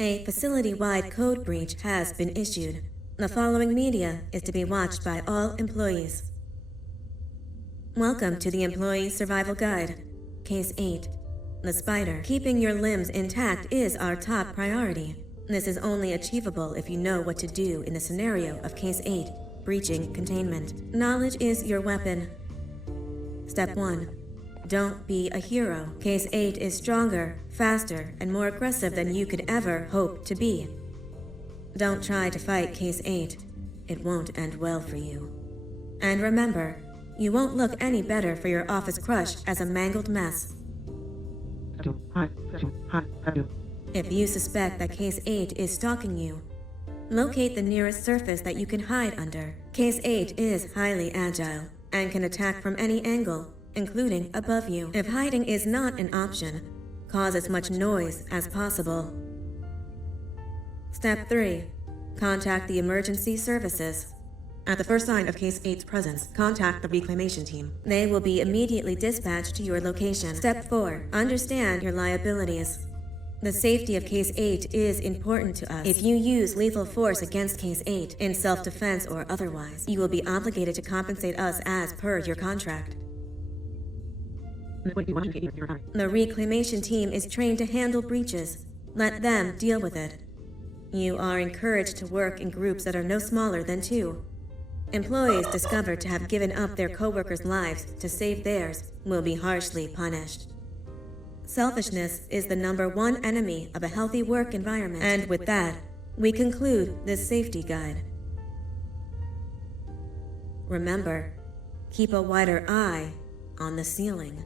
A facility-wide code breach has been issued. The following media is to be watched by all employees. Welcome to the Employee Survival Guide. Case 8. The spider. Keeping your limbs intact is our top priority. This is only achievable if you know what to do in the scenario of Case 8, breaching containment. Knowledge is your weapon. Step 1. Don't be a hero. Case 8 is stronger, faster, and more aggressive than you could ever hope to be. Don't try to fight Case 8. It won't end well for you. And remember, you won't look any better for your office crush as a mangled mess. If you suspect that Case 8 is stalking you, locate the nearest surface that you can hide under. Case 8 is highly agile and can attack from any angle, including above you. If hiding is not an option, cause as much noise as possible. Step 3. Contact the emergency services. At the first sign of Case 8's presence, contact the reclamation team. They will be immediately dispatched to your location. Step 4. Understand your liabilities. The safety of Case 8 is important to us. If you use lethal force against Case 8, in self-defense or otherwise, you will be obligated to compensate us as per your contract. The reclamation team is trained to handle breaches. Let them deal with it. You are encouraged to work in groups that are no smaller than 2. Employees discovered to have given up their co-workers' lives to save theirs will be harshly punished. Selfishness is the #1 enemy of a healthy work environment. And with that, we conclude this safety guide. Remember, keep a wider eye on the ceiling.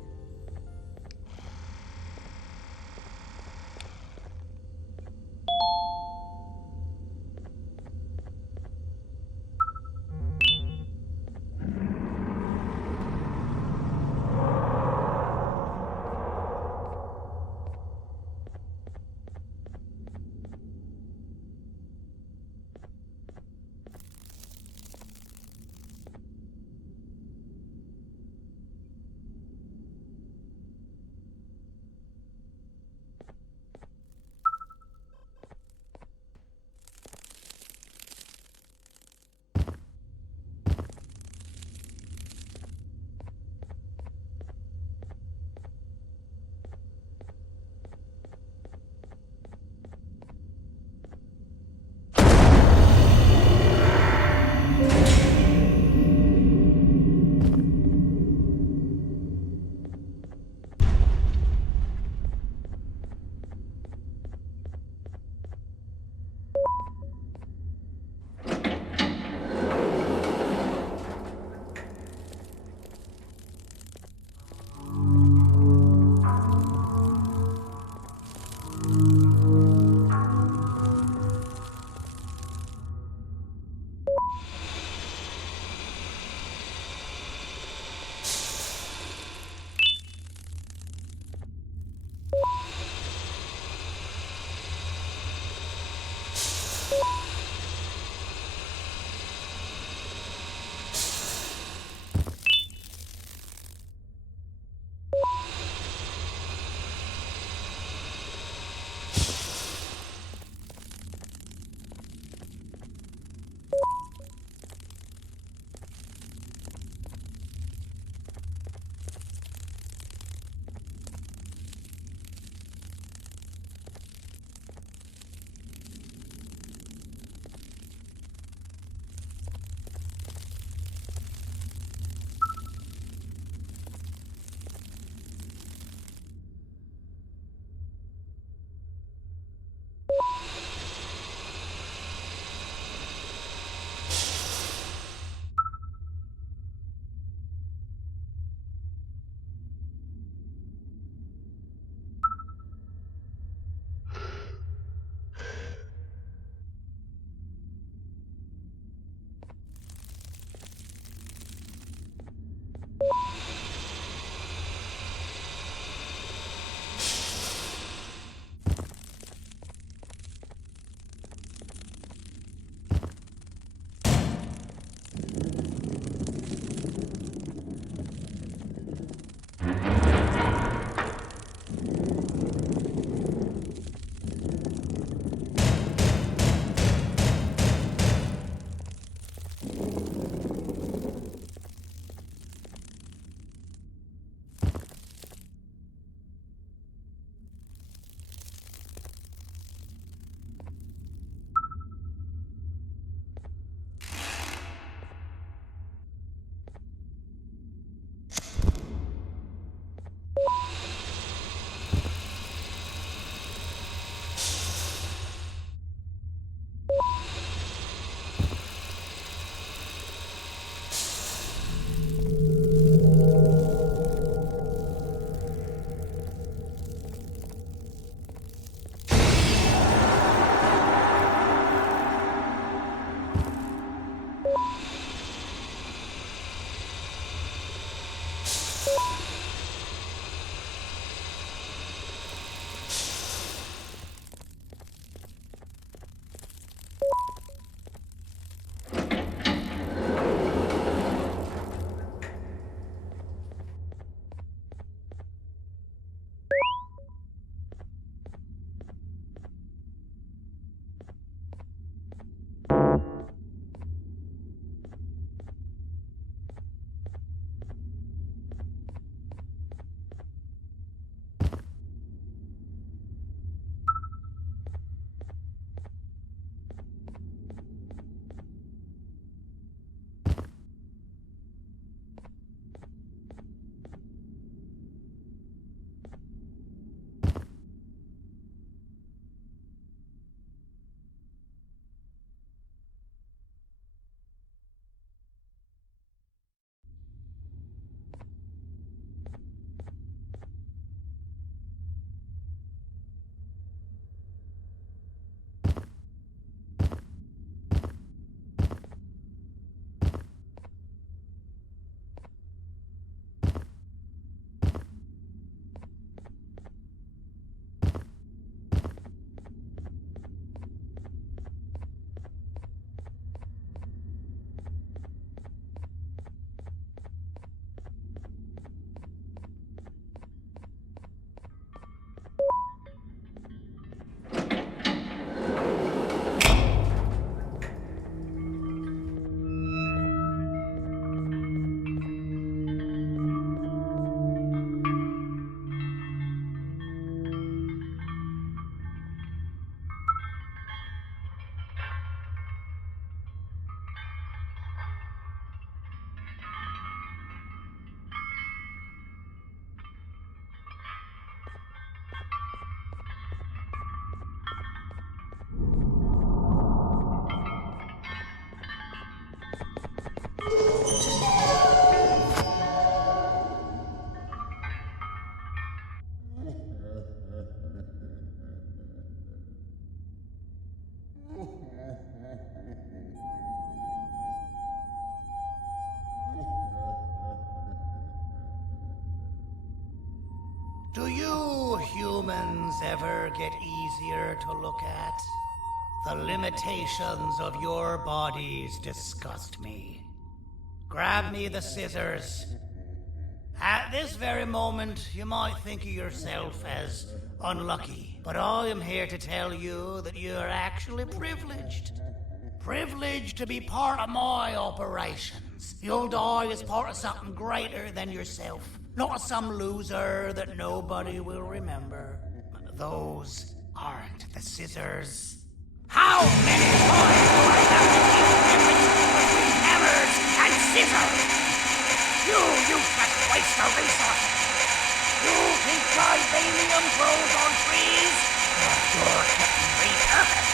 Do you humans ever get easier to look at? The limitations of your bodies disgust me. Grab me the scissors. At this very moment, you might think of yourself as unlucky, but I am here to tell you that you are actually privileged. Privileged to be part of my operations. You'll die as part of something greater than yourself, not as some loser that nobody will remember. Those aren't the scissors. How many times do I have to keep remembering between hammers and scissors? You useless waste of resources! You think vibranium grows on trees? You're getting repurposed!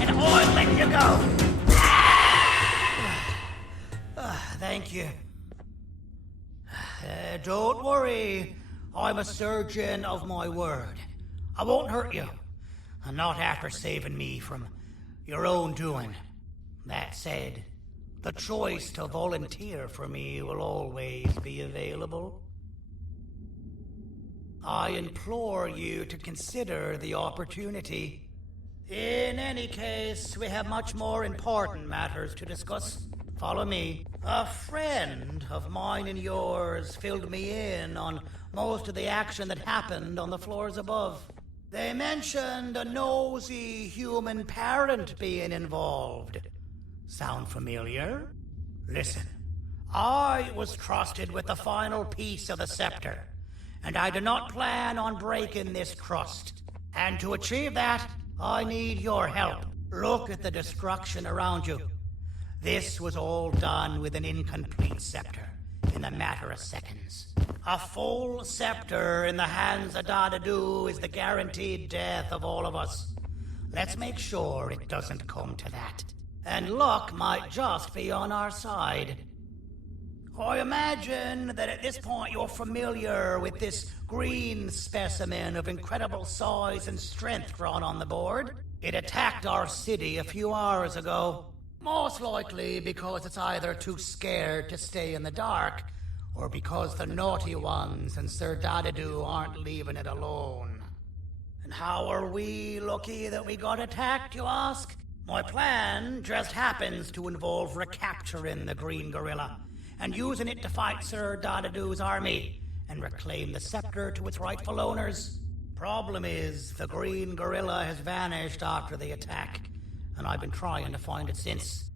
and I'll let you go. Thank you. Don't worry. I'm a surgeon of my word. I won't hurt you. Not after saving me from your own doing. That said, the choice to volunteer for me will always be available. I implore you to consider the opportunity. In any case, we have much more important matters to discuss. Follow me. A friend of mine and yours filled me in on most of the action that happened on the floors above. They mentioned a nosy human parent being involved. Sound familiar? Listen, I was trusted with the final piece of the scepter, and I do not plan on breaking this trust. And to achieve that, I need your help. Look at the destruction around you. This was all done with an incomplete scepter in a matter of seconds. A full scepter in the hands of Dadadu is the guaranteed death of all of us. Let's make sure it doesn't come to that. And luck might just be on our side. I imagine that at this point you're familiar with this green specimen of incredible size and strength drawn on the board. It attacked our city a few hours ago. Most likely because it's either too scared to stay in the dark, or because the naughty ones and Sir Dadadu aren't leaving it alone. And how are we lucky that we got attacked, you ask? My plan just happens to involve recapturing the green gorilla and using it to fight Sir Dadadu's army and reclaim the scepter to its rightful owners. Problem is, the green gorilla has vanished after the attack, and I've been trying to find it since.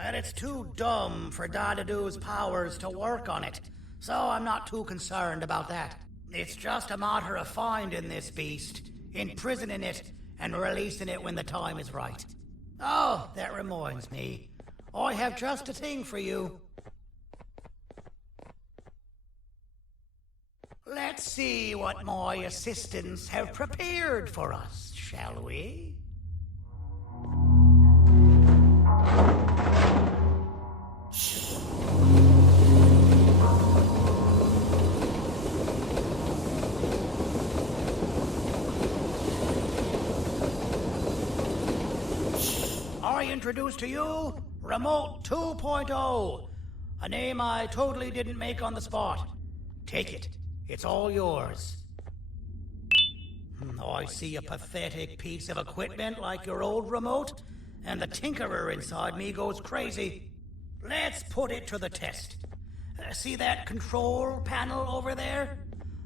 And it's too dumb for Dadadu's powers to work on it, so I'm not too concerned about that. It's just a matter of finding this beast, imprisoning it, and releasing it when the time is right. Oh, that reminds me. I have just a thing for you. Let's see what my assistants have prepared for us, shall we? I introduce to you Remote 2.0, a name I totally didn't make on the spot. Take it. It's all yours. I see a pathetic piece of equipment like your old remote, and the tinkerer inside me goes crazy. Let's put it to the test. See that control panel over there?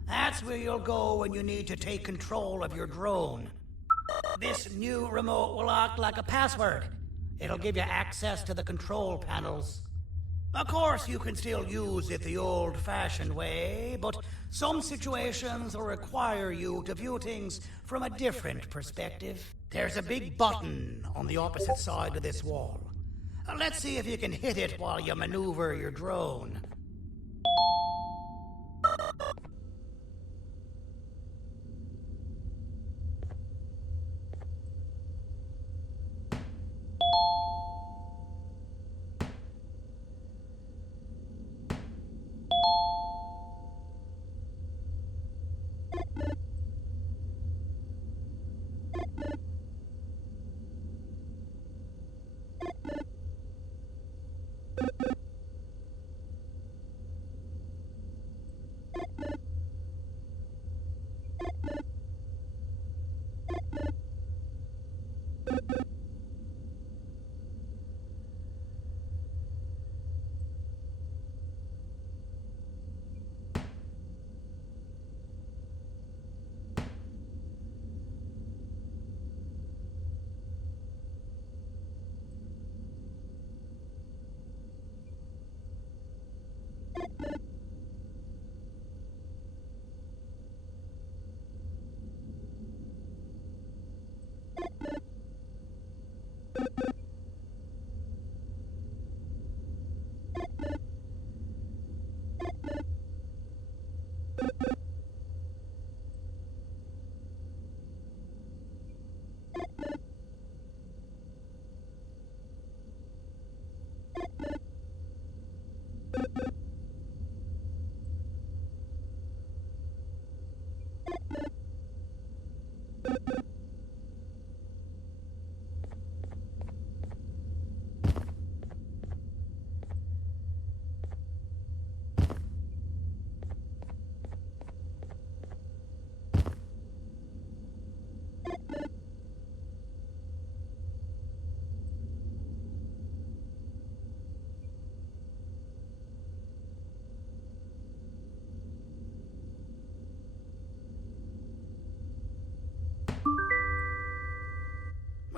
That's where you'll go when you need to take control of your drone. This new remote will act like a password. It'll give you access to the control panels. Of course, you can still use it the old-fashioned way, but some situations will require you to view things from a different perspective. There's a big button on the opposite side of this wall. Let's see if you can hit it while you maneuver your drone.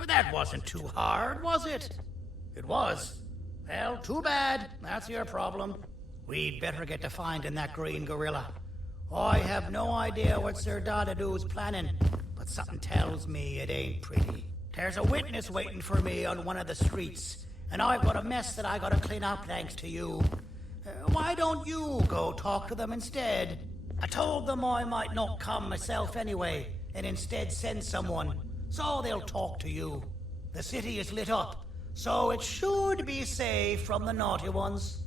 Well, that wasn't too hard, was it? It was. Well, too bad. That's your problem. We'd better get to finding that green gorilla. I have no idea what Sir Dadadu's planning, but something tells me it ain't pretty. There's a witness waiting for me on one of the streets, and I've got a mess that I gotta clean up thanks to you. Why don't you go talk to them instead? I told them I might not come myself anyway, and instead send someone, so they'll talk to you. The city is lit up, so it should be safe from the naughty ones.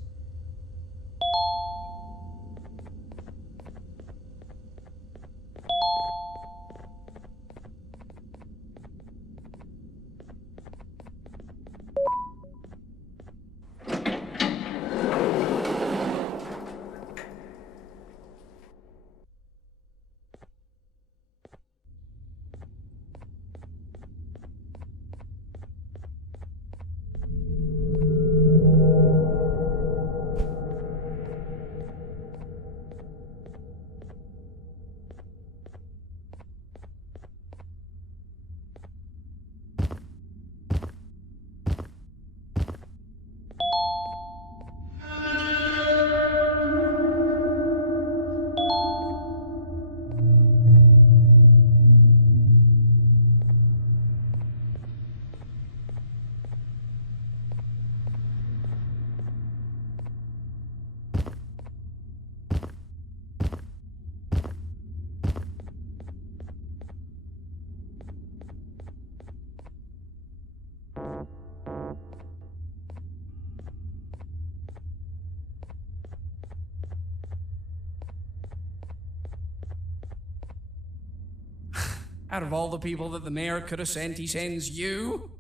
Out of all the people that the mayor could have sent, he sends you?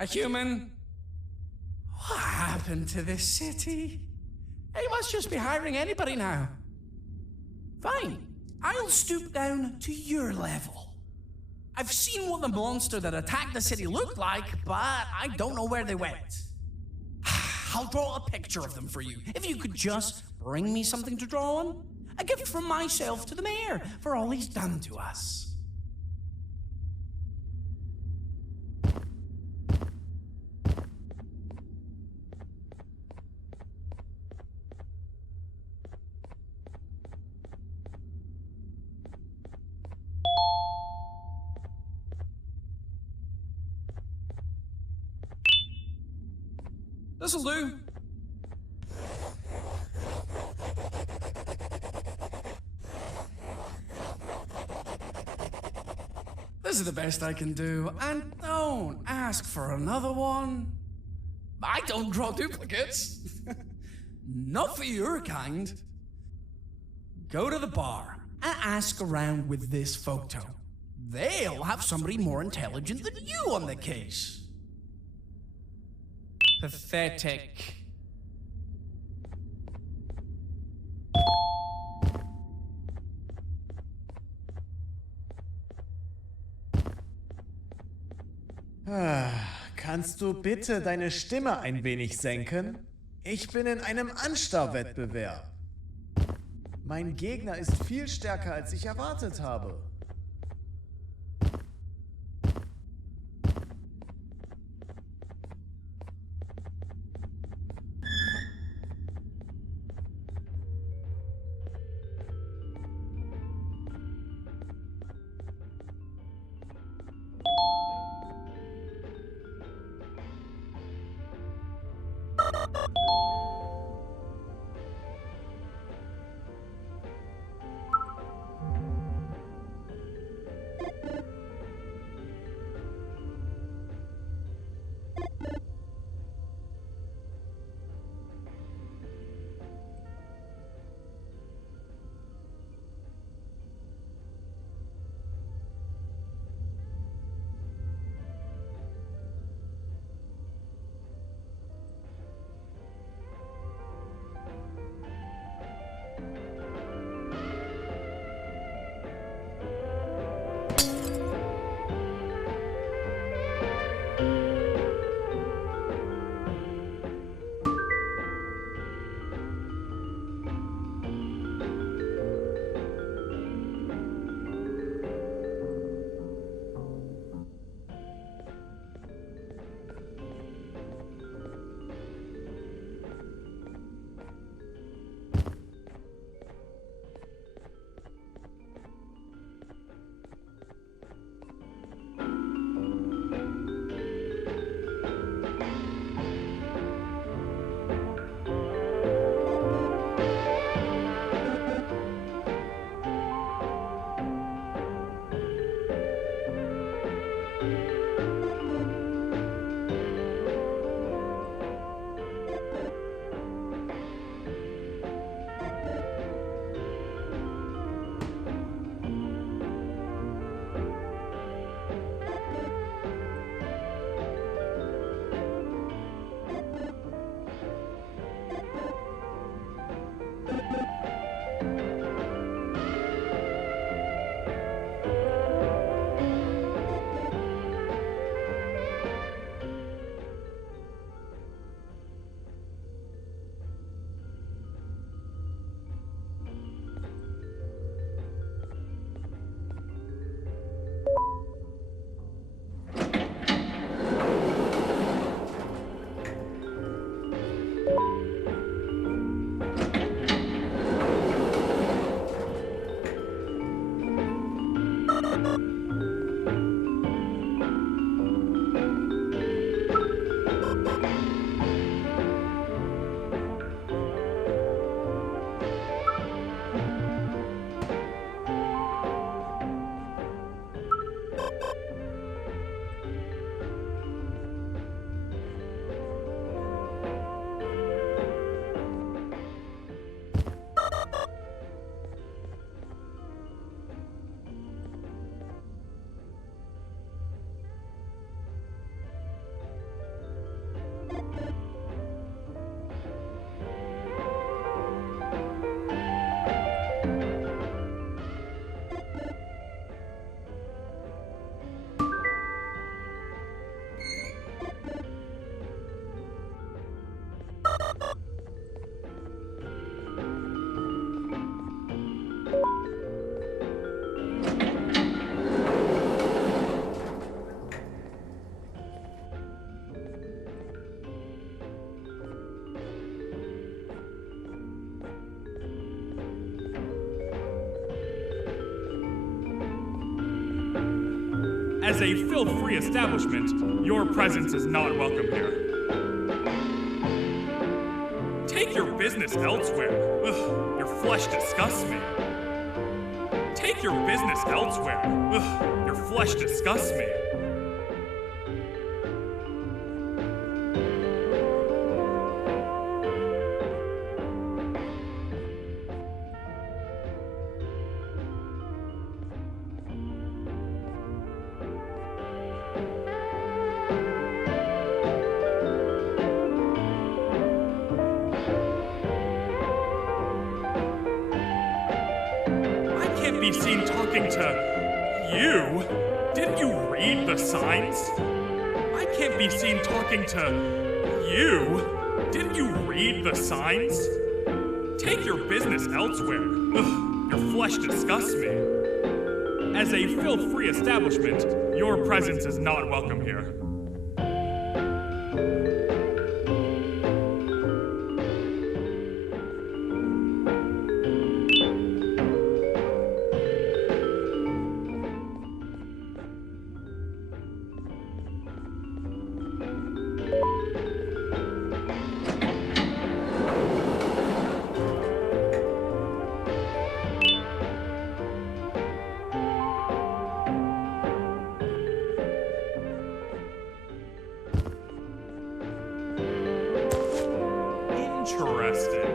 A human? What happened to this city? He must just be hiring anybody now. Fine, I'll stoop down to your level. I've seen what the monster that attacked the city looked like, but I don't know where they went. I'll draw a picture of them for you, if you could just bring me something to draw on. A gift from myself to the mayor for all he's done to us. This'll do. This is the best I can do, and don't ask for another one. I don't draw duplicates. Not for your kind. Go to the bar and ask around with this photo. They'll have somebody more intelligent than you on the case. Pathetic. Kannst du bitte deine Stimme ein wenig senken? Ich bin in einem Anstarrwettbewerb. Mein Gegner ist viel stärker, als ich erwartet habe. As a filth-free establishment, your presence is not welcome here. Take your business elsewhere. Ugh, your flesh disgusts me. Take your business elsewhere. Ugh, your flesh disgusts me. Be seen talking to you? Didn't you read the signs? I can't be seen talking to you. Didn't you read the signs? Take your business elsewhere. Ugh, your flesh disgusts me. As a filth-free establishment, your presence is not welcome here. Interesting.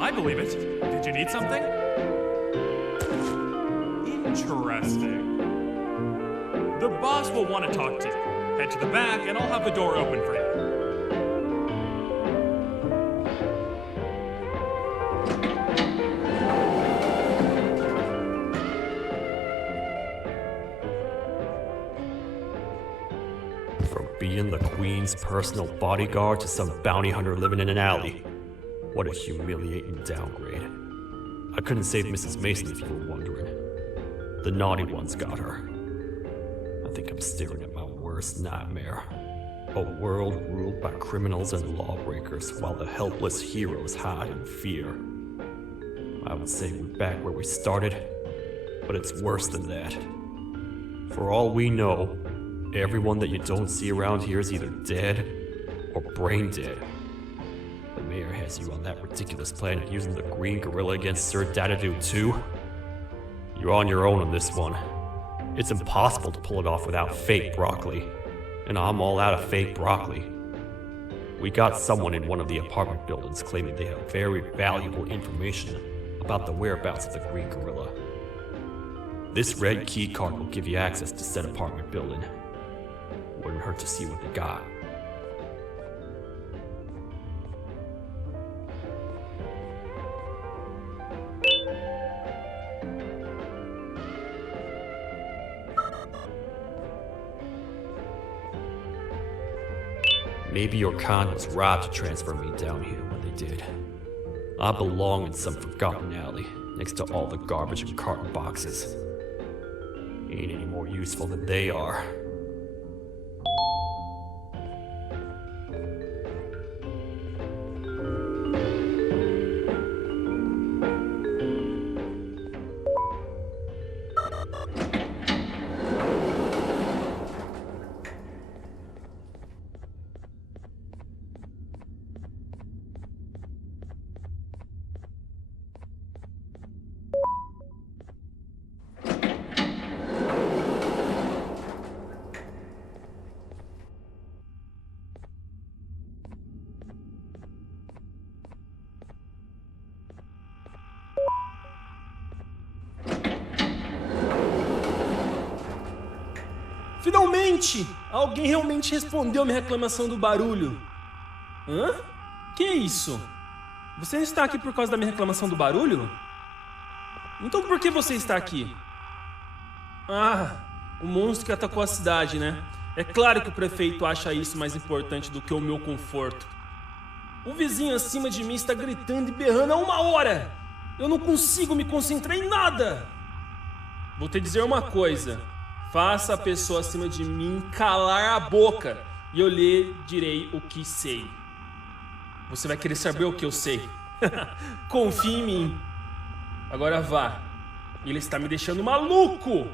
I believe it. Did you need something? Interesting. The boss will want to talk to you. Head to the back and I'll have the door open for you. From being the Queen's personal bodyguard to some bounty hunter living in an alley. What a humiliating downgrade. I couldn't save Mrs. Mason if you were wondering. The naughty ones got her. I think I'm staring at my worst nightmare. A world ruled by criminals and lawbreakers while the helpless heroes hide in fear. I would say we're back where we started, but it's worse than that. For all we know, everyone that you don't see around here is either dead or brain dead. The mayor has you on that ridiculous planet using the green gorilla against Sir Dadadoo too. You're on your own on this one. It's impossible to pull it off without fake broccoli. And I'm all out of fake broccoli. We got someone in one of the apartment buildings claiming they have very valuable information about the whereabouts of the green gorilla. This red key card will give you access to said apartment building. Wouldn't hurt to see what they got. Maybe your con was robbed to transfer me down here when they did. I belong in some forgotten alley next to all the garbage and carton boxes. Ain't any more useful than they are. Finalmente! Alguém realmente respondeu a minha reclamação do barulho. Hã? Que isso? Você está aqui por causa da minha reclamação do barulho? Então por que você está aqui? Ah, o monstro que atacou a cidade, né? É claro que o prefeito acha isso mais importante do que o meu conforto. O vizinho acima de mim está gritando e berrando há 1 hora! Eu não consigo me concentrar em nada! Vou te dizer uma coisa. Faça a pessoa acima de mim calar a boca e eu lhe direi o que sei. Você vai querer saber o que eu sei. Confie em mim. Agora vá. Ele está me deixando maluco.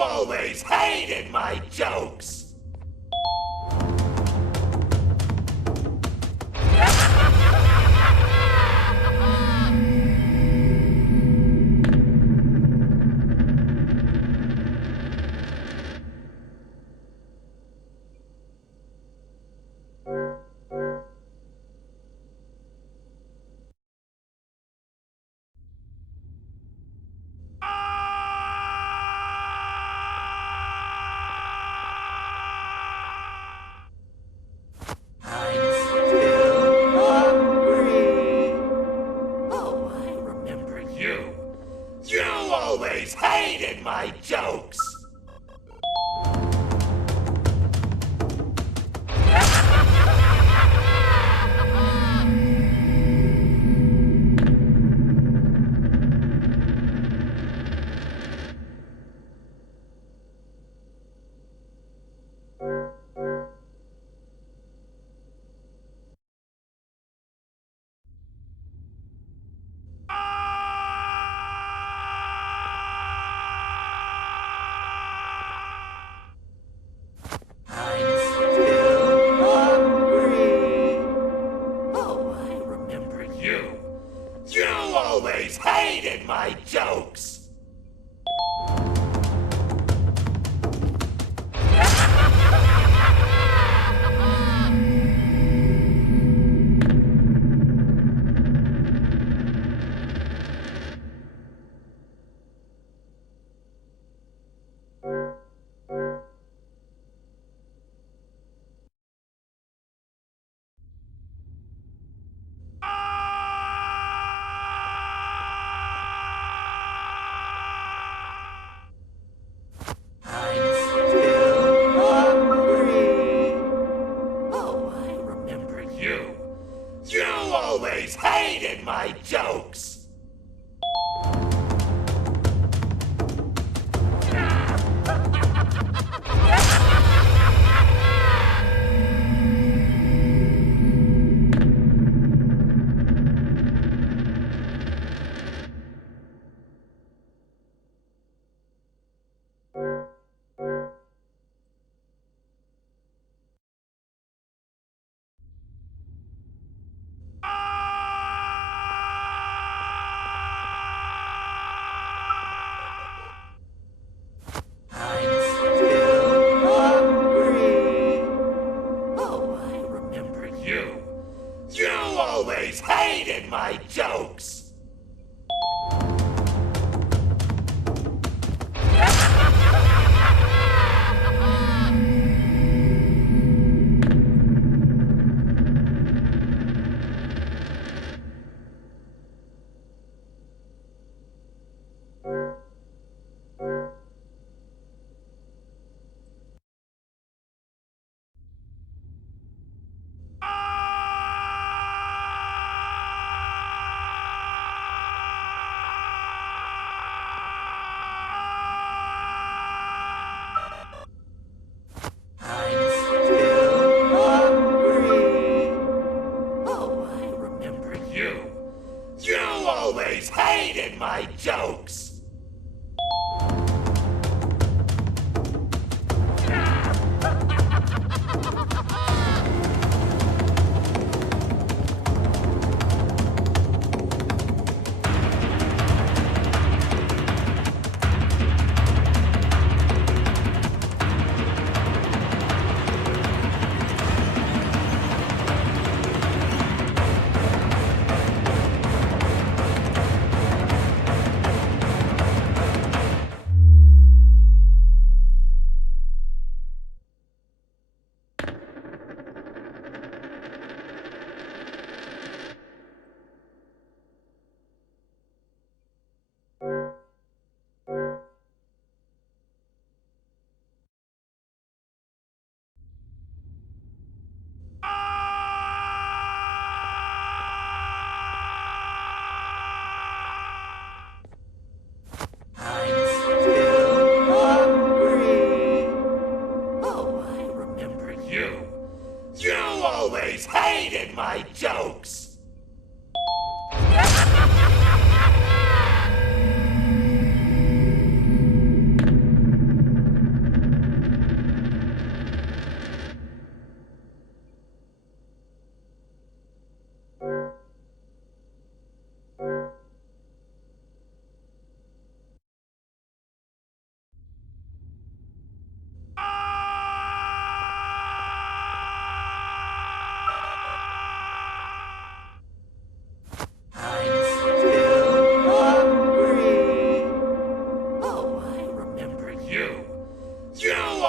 always hated my jokes! Oh, I remember you. You always hated my jokes!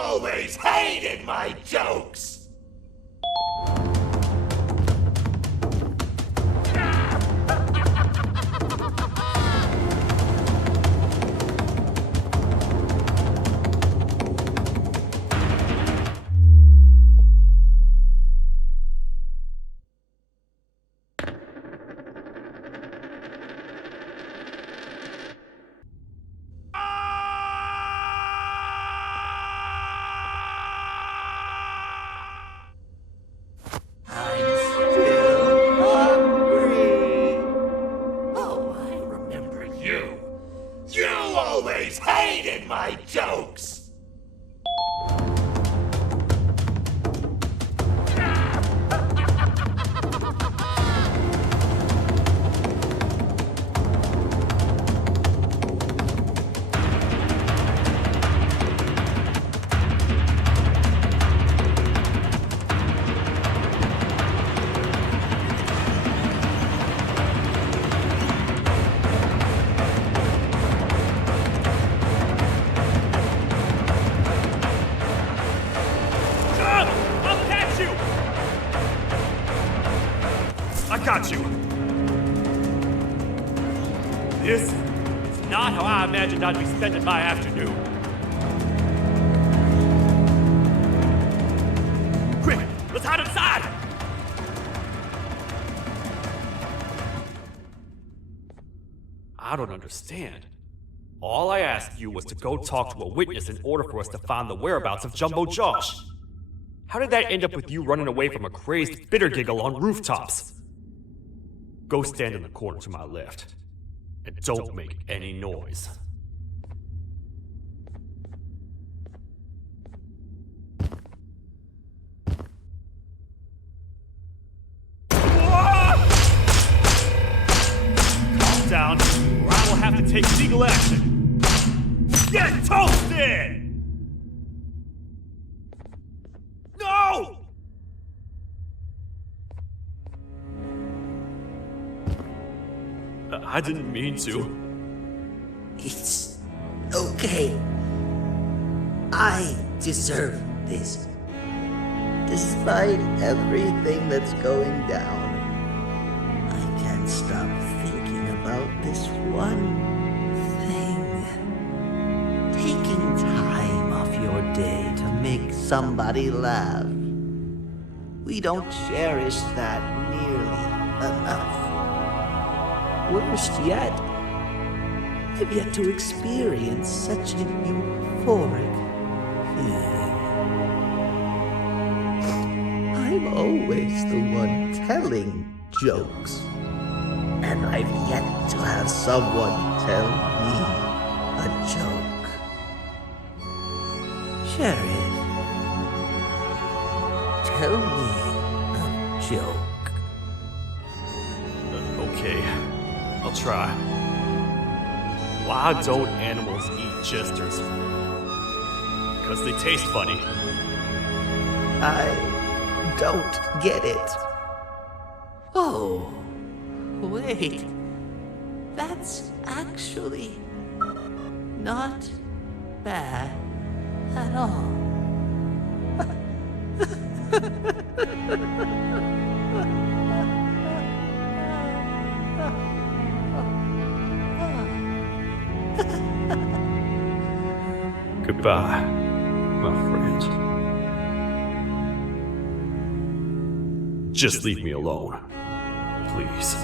always hated my jokes! Hated my jokes! I got you! This is not how I imagined I'd be spending my afternoon. Quick, let's hide inside! I don't understand. All I asked you was to go talk to a witness in order for us to find the whereabouts of Jumbo Josh. How did that end up with you running away from a crazed bitter giggle on rooftops? Go stand in the corner to my left, and don't make any noise. Calm down, or I will have to take legal action. Get toasted! No! I didn't mean to. It's okay. I deserve this. Despite everything that's going down, I can't stop thinking about this one thing. Taking time off your day to make somebody laugh. We don't cherish that nearly enough. Worst yet, I've yet to experience such a euphoric feeling. I'm always the one telling jokes, and I've yet to have someone tell me a joke. Sheriff, tell me a joke. Okay. I'll try. Why don't animals eat jesters? Because they taste funny. I don't get it. Oh, wait. That's actually not bad at all. Goodbye, my friend. Just leave me alone, please.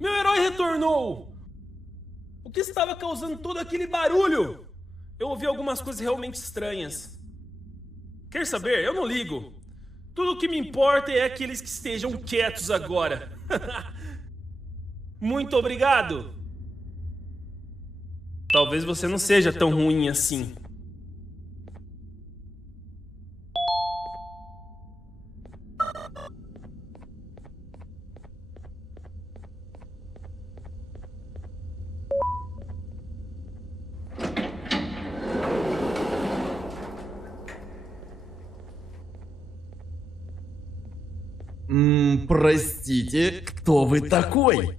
Meu herói retornou! O que estava causando todo aquele barulho? Eu ouvi algumas coisas realmente estranhas. Quer saber? Eu não ligo. Tudo o que me importa é aqueles que estejam quietos agora. Muito obrigado. Talvez você não seja tão ruim assim. Простите, кто вы такой?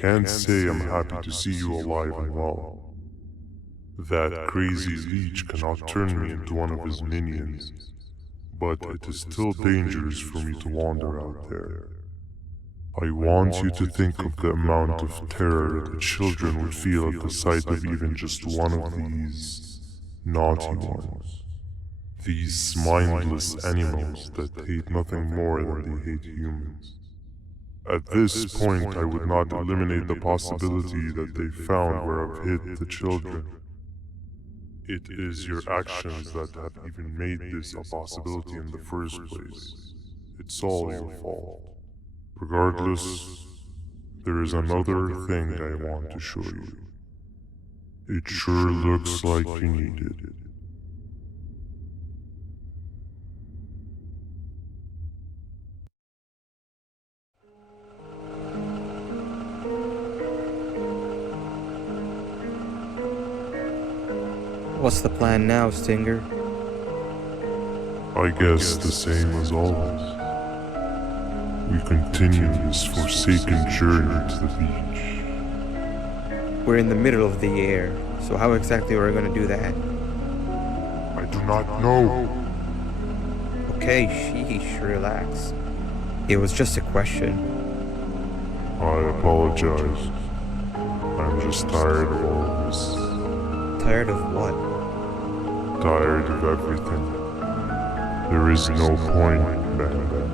Can't say I'm happy to see you alive and well. That crazy leech cannot turn me into one of his minions, but it is still dangerous for me to wander out there. I want you to think of the amount of terror the children would feel at the sight of even just one of these naughty ones. These mindless animals that hate nothing more than they hate humans. At this point, I would not eliminate the possibility that they found where I've hid the children. It is your actions that have even made this a possibility in the first place. It's all your fault. Regardless, there is another thing I want to show you. It sure looks like you need it. What's the plan now, Stinger? I guess the same as always. We continue this forsaken journey to the beach. We're in the middle of the air, so how exactly are we going to do that? I do not know. Okay, sheesh, relax. It was just a question. I apologize. I'm just tired of all this. Tired of what? Tired of everything. There is no point, banban.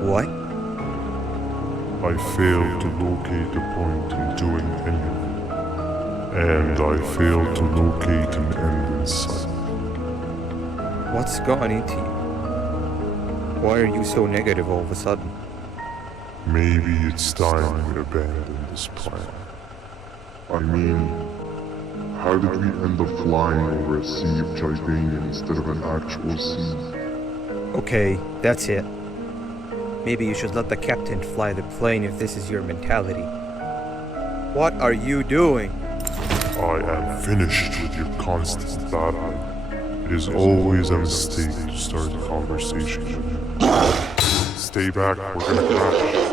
What? I failed to locate a point in doing anything. And I failed to locate an end in sight. What's gone into you? Why are you so negative all of a sudden? Maybe it's time we abandon this plan. I mean, how did we end up flying over a sea of Jivania instead of an actual sea? Okay, that's it. Maybe you should let the captain fly the plane if this is your mentality. What are you doing? I am finished with your constant battling. It is always a mistake to start a conversation with you. Stay back, we're gonna crash.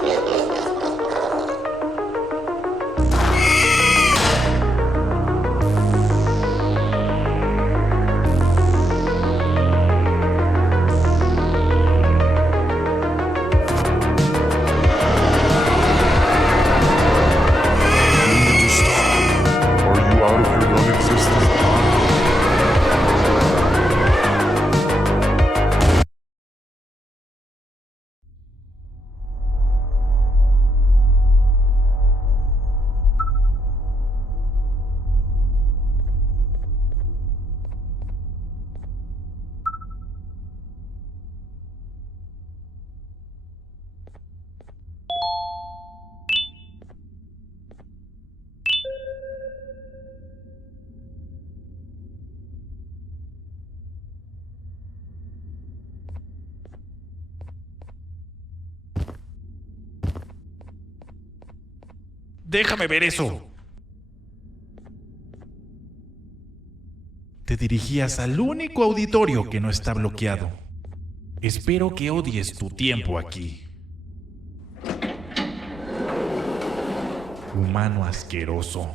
Déjame ver eso. Te dirigías al único auditorio que no está bloqueado. Espero que odies tu tiempo aquí. humano asqueroso.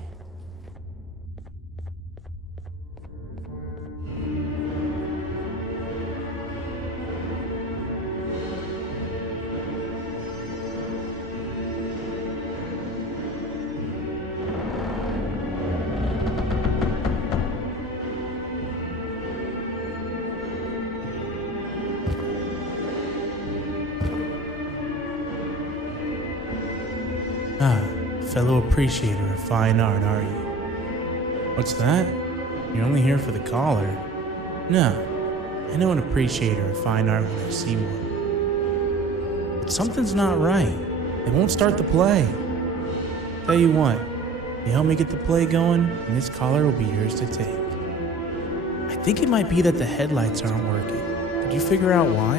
Ah, fellow appreciator of fine art, are you? What's that? You're only here for the collar? No, I know an appreciator of fine art when I see one. But something's not right. They won't start the play. Tell you what, you help me get the play going, and this collar will be yours to take. I think it might be that the headlights aren't working. Did you figure out why?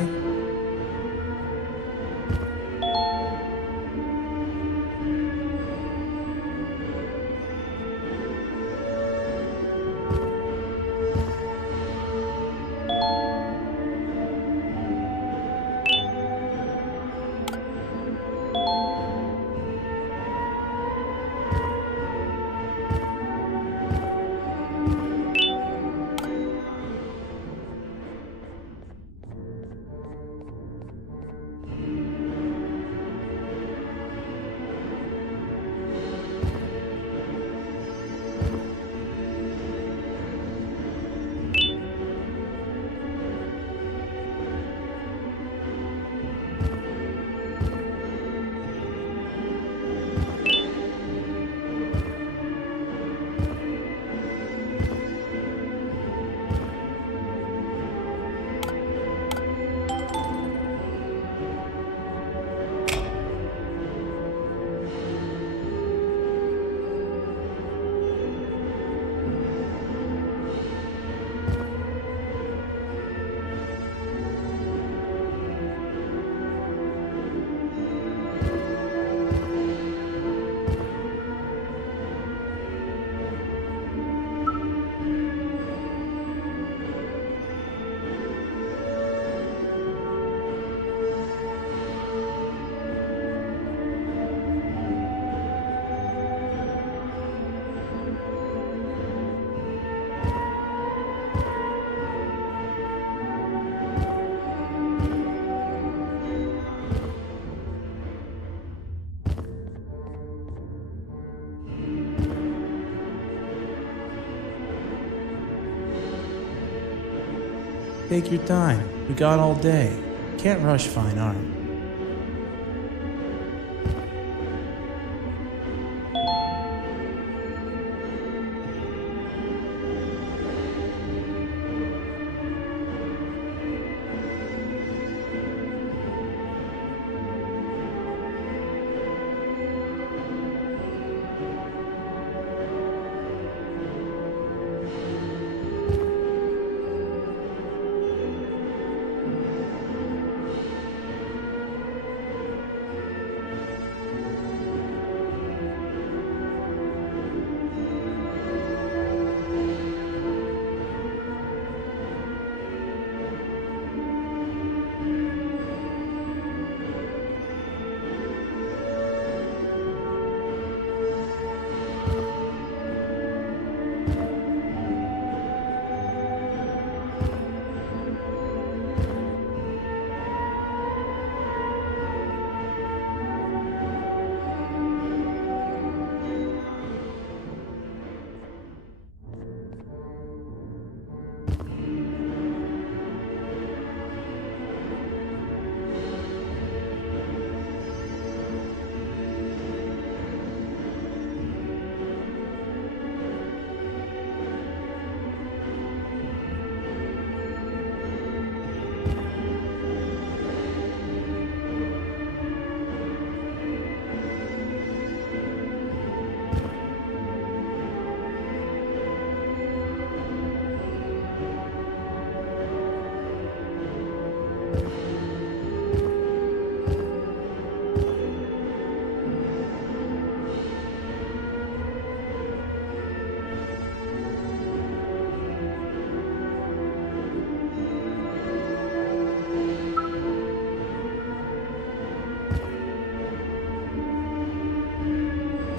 Take your time. We got all day. Can't rush fine art.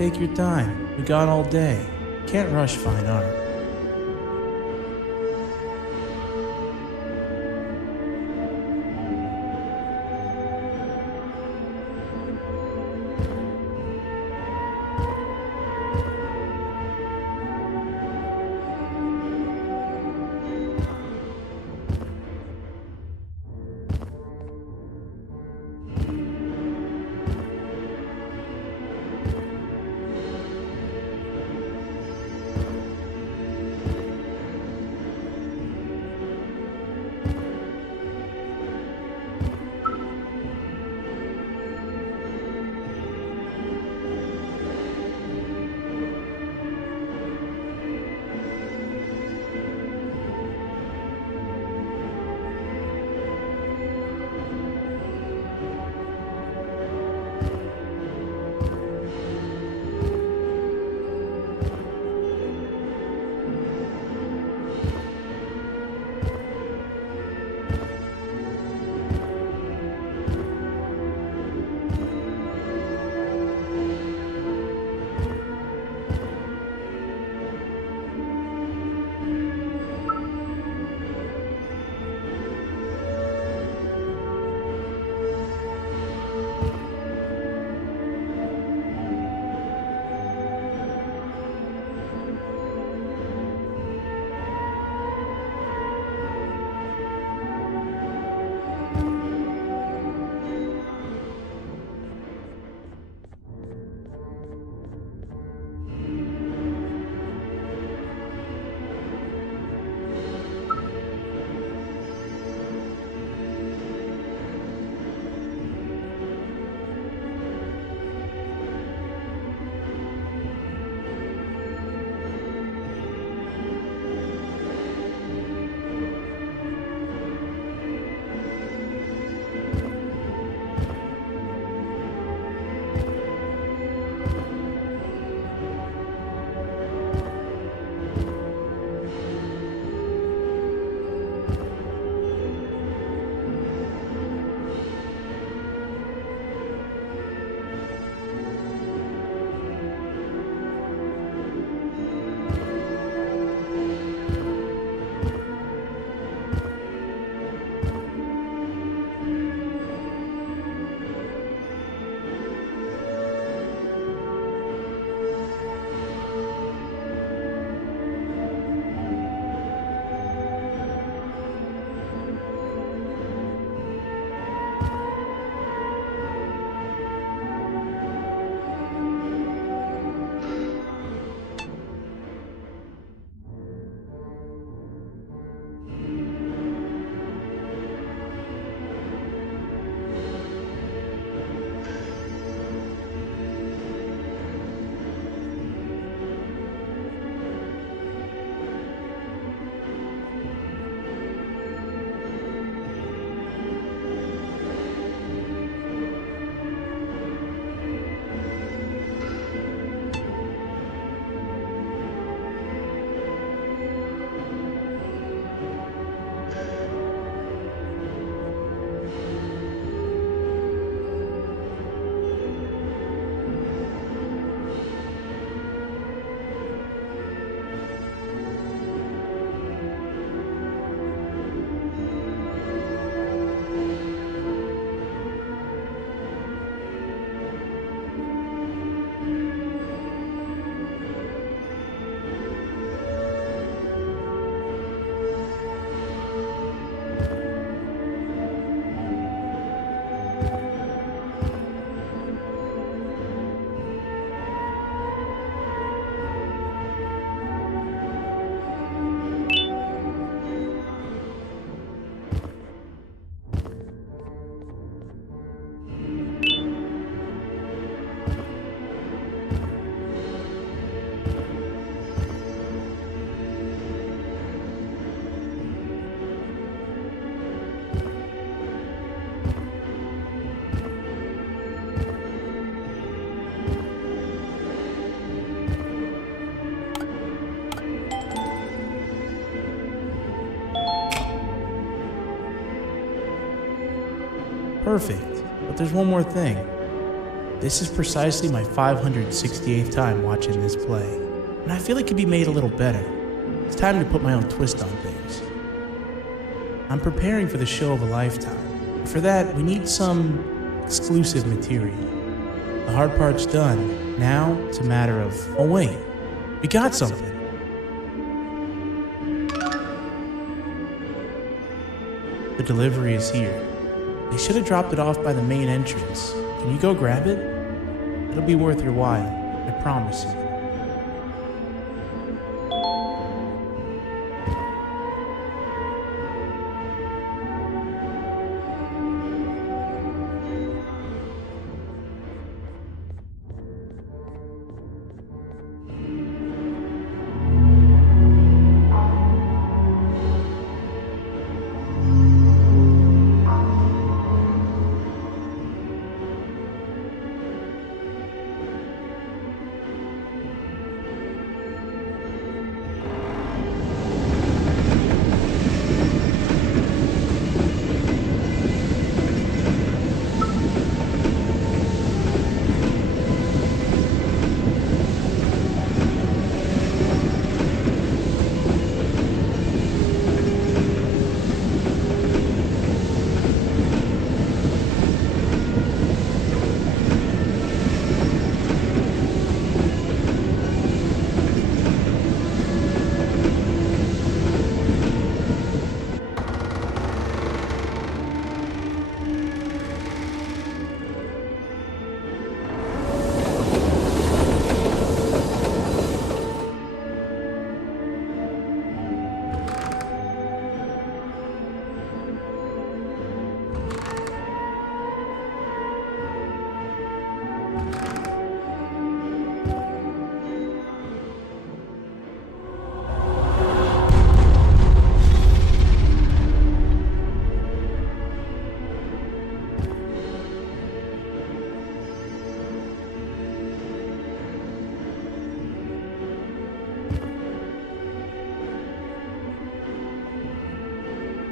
Take your time. We got all day. Can't rush fine art. Perfect. But there's one more thing. This is precisely my 568th time watching this play, and I feel it could be made a little better. It's time to put my own twist on things. I'm preparing for the show of a lifetime. For that, we need some exclusive material. The hard part's done. Now, it's a matter of, oh wait, we got something. The delivery is here. They should have dropped it off by the main entrance. Can you go grab it? It'll be worth your while, I promise you.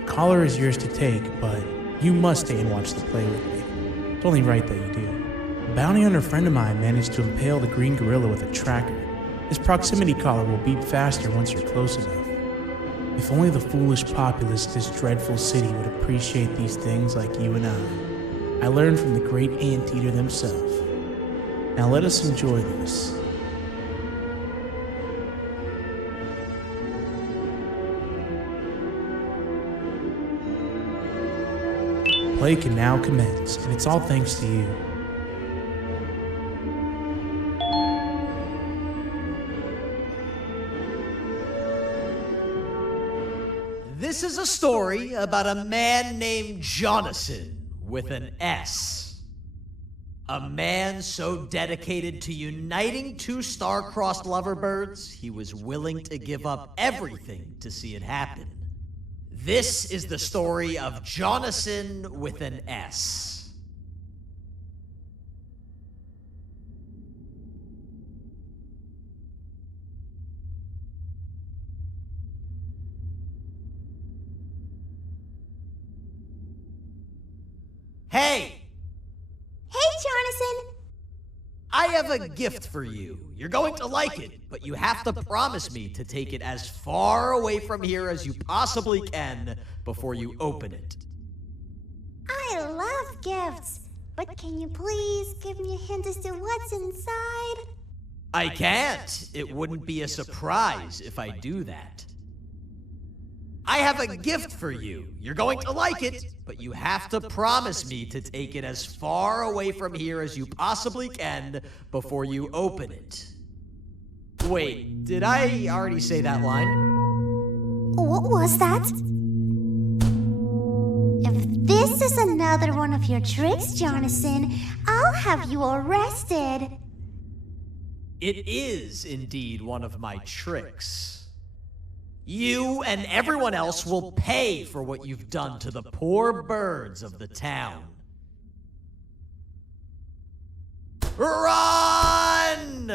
Collar is yours to take, but you must stay and watch the play with me. It's only right that you do. A bounty hunter friend of mine managed to impale the green gorilla with a tracker. This proximity collar will beep faster once you're close enough. If only the foolish populace of this dreadful city would appreciate these things like you and I. I learned from the great anteater themselves. Now let us enjoy this. Play can now commence, and it's all thanks to you. This is a story about a man named Jonathan with an S. A man so dedicated to uniting two star-crossed loverbirds, he was willing to give up everything to see it happen. This is the story of Jonathan with an S. Hey! Hey, Jonathan! I have a gift for you. You're going to like it, but you have to promise me to take it as far away from here as you possibly can before you open it. I love gifts, but can you please give me a hint as to what's inside? I can't. It wouldn't be a surprise if I do that. I have a gift for you. You're going to like it, but you have to promise me to take it as far away from here as you possibly can before you open it. Wait, did I already say that line? What was that? If this is another one of your tricks, Jonathan, I'll have you arrested. It is indeed one of my tricks. You and everyone else will pay for what you've done to the poor birds of the town. Run!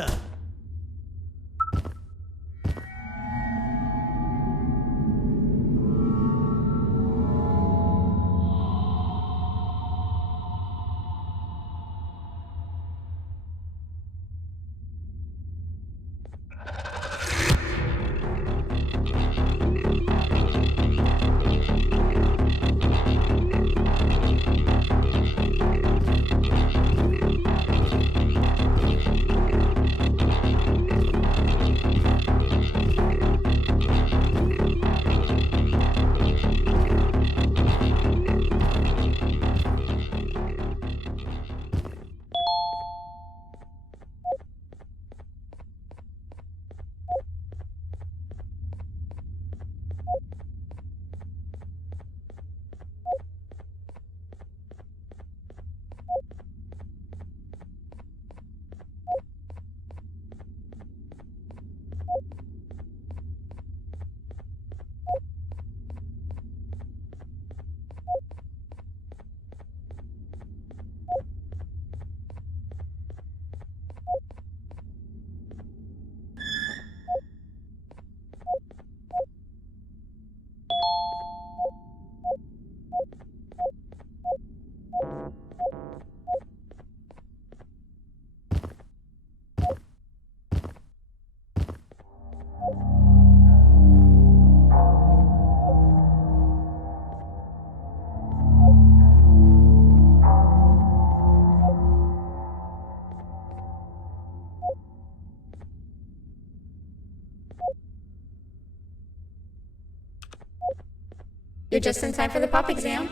You're just in time for the pop exam.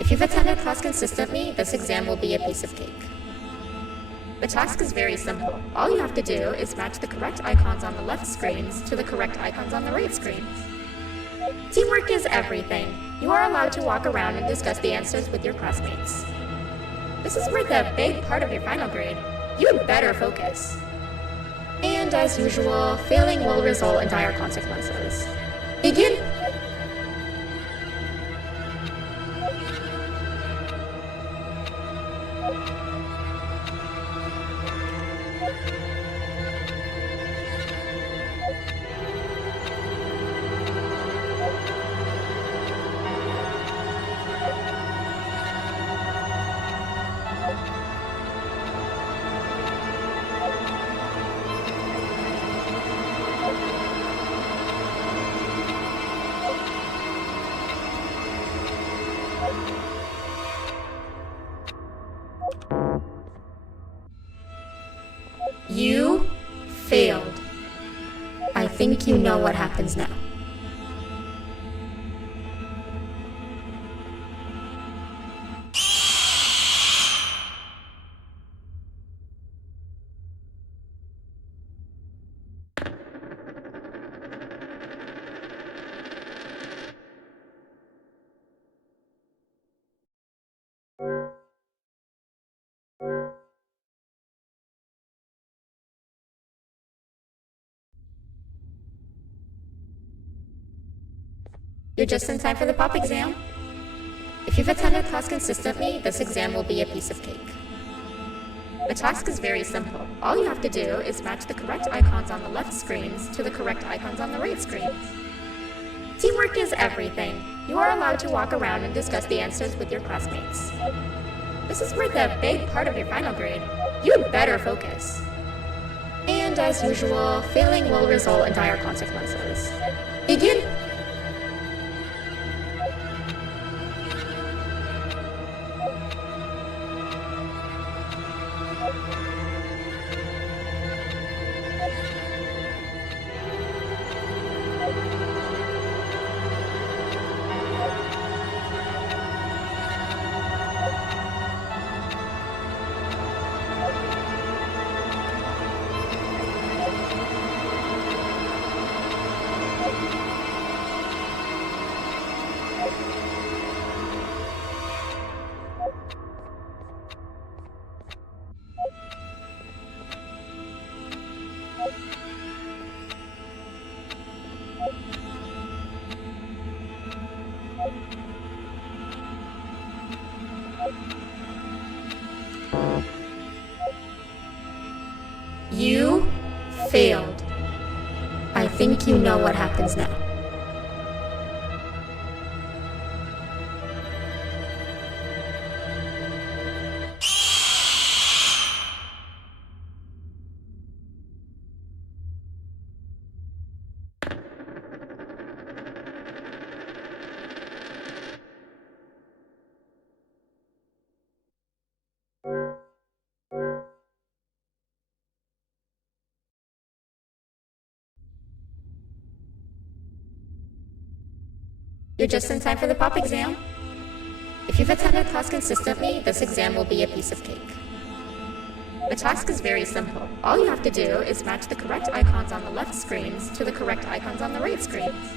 If you've attended class consistently, this exam will be a piece of cake. The task is very simple. All you have to do is match the correct icons on the left screens to the correct icons on the right screens. Teamwork is everything. You are allowed to walk around and discuss the answers with your classmates. This is worth a big part of your final grade. You'd better focus. And as usual, failing will result in dire consequences. Begin! You failed. I think you know what happens now. You're just in time for the pop exam. If you've attended class consistently, this exam will be a piece of cake. The task is very simple. All you have to do is match the correct icons on the left screens to the correct icons on the right screens. Teamwork is everything. You are allowed to walk around and discuss the answers with your classmates. This is worth a big part of your final grade. You'd better focus. And as usual, failing will result in dire consequences. Begin! You failed. I think you know what happens now. You're just in time for the pop exam. If you've attended class consistently, this exam will be a piece of cake. The task is very simple. All you have to do is match the correct icons on the left screens to the correct icons on the right screens.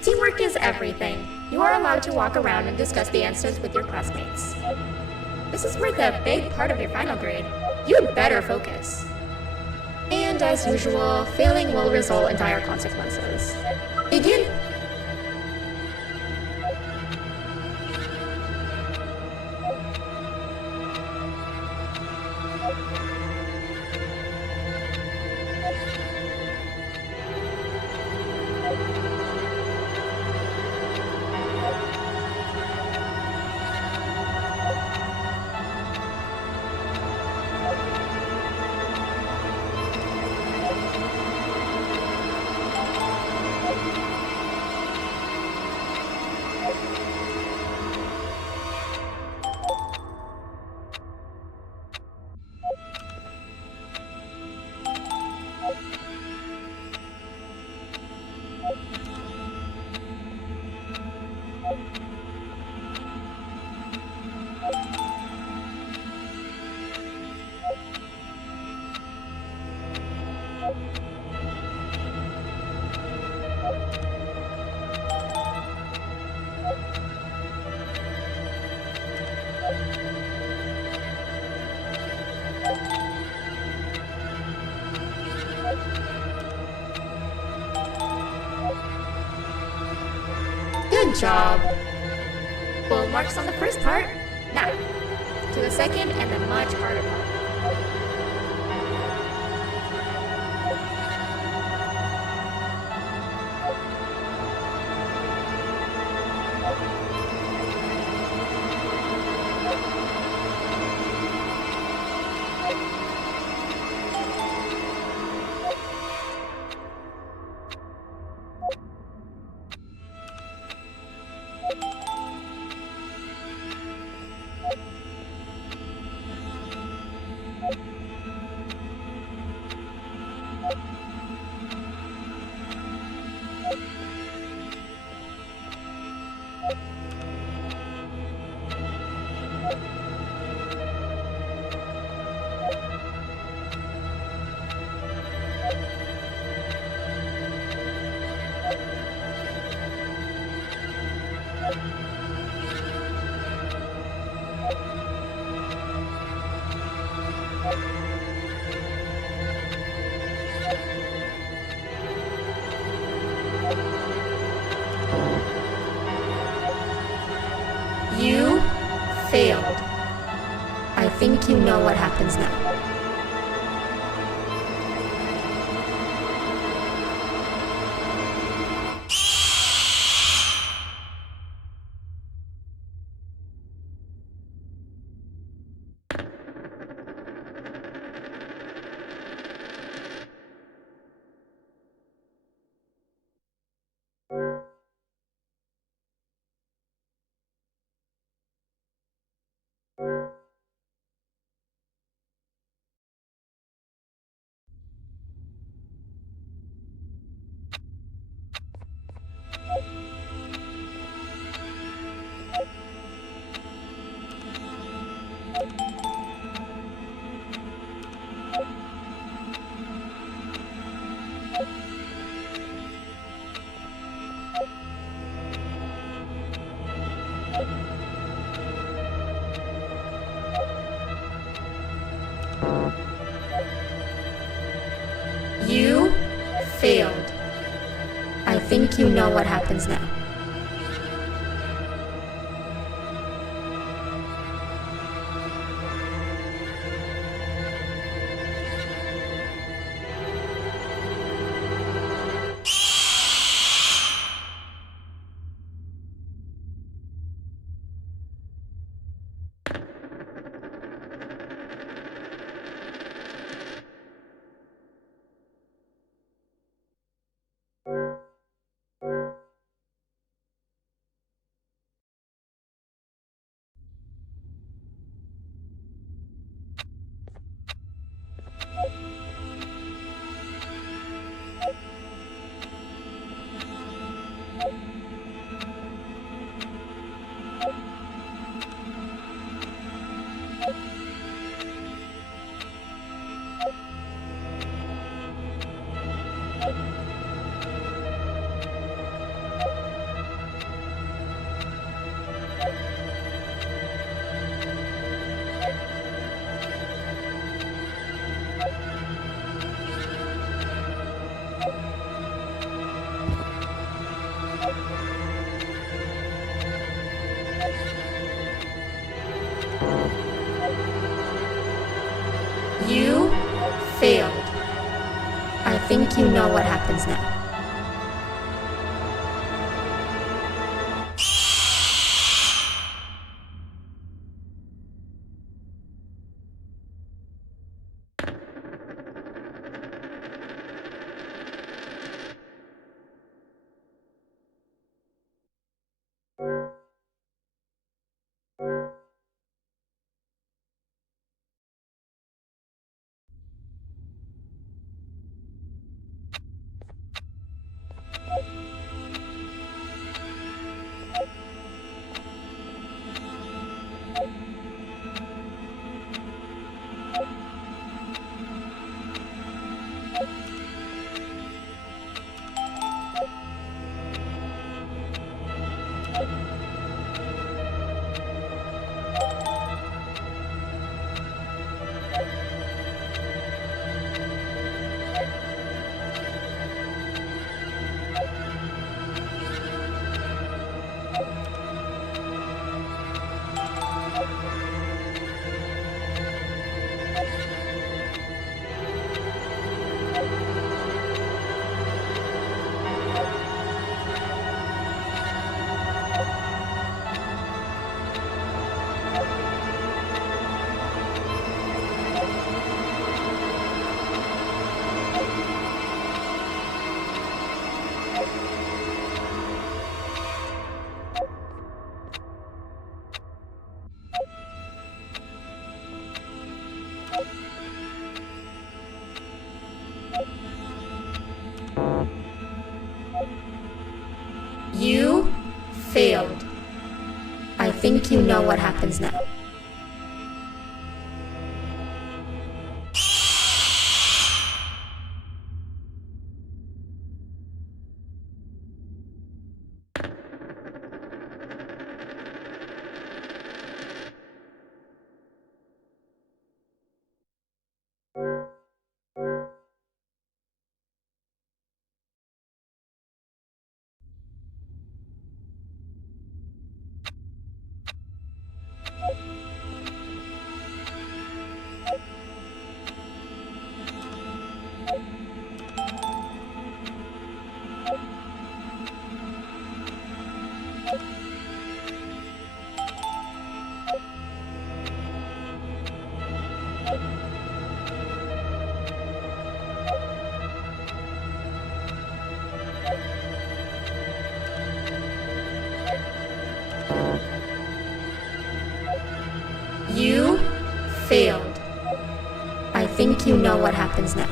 Teamwork is everything. You are allowed to walk around and discuss the answers with your classmates. This is worth a big part of your final grade. You'd better focus. And as usual, failing will result in dire consequences. Begin! job. Full marks on the first part. Now, to the second and the much harder part. You failed. I think you know what happens now. You failed. I think you know what happens now. You failed. I think you know what happens now. think you know what happens now. You failed. I think you know what happens now.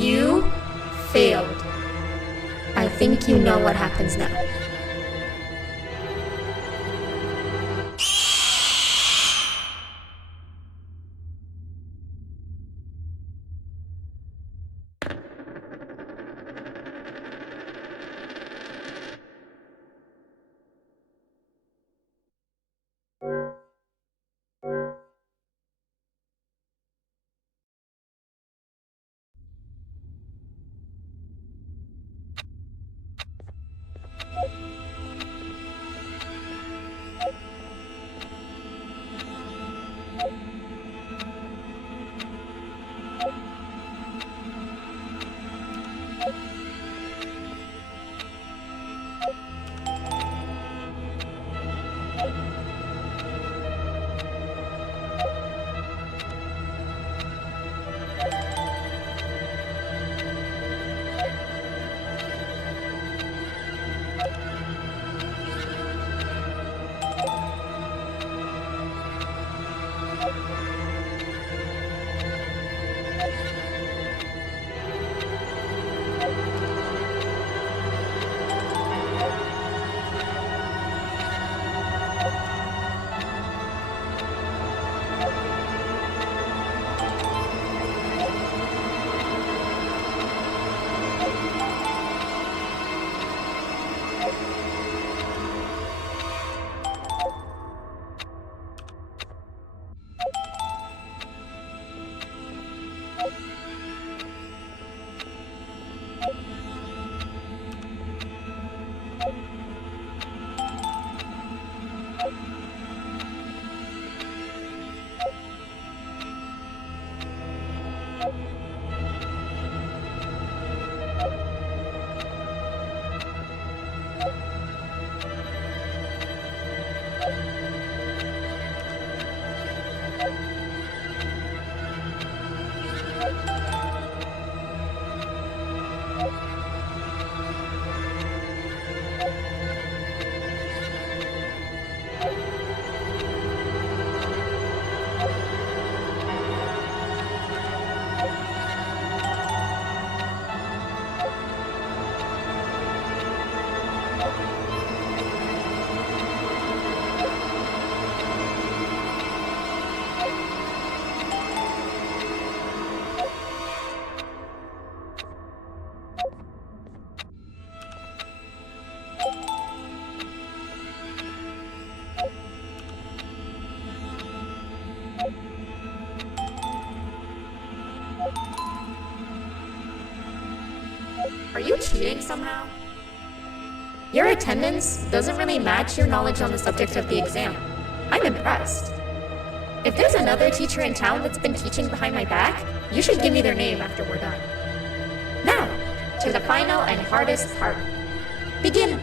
You failed. I think you know what happens now. you cheating somehow? Your attendance doesn't really match your knowledge on the subject of the exam. I'm impressed. If there's another teacher in town that's been teaching behind my back, you should give me their name after we're done. Now, to the final and hardest part. Begin!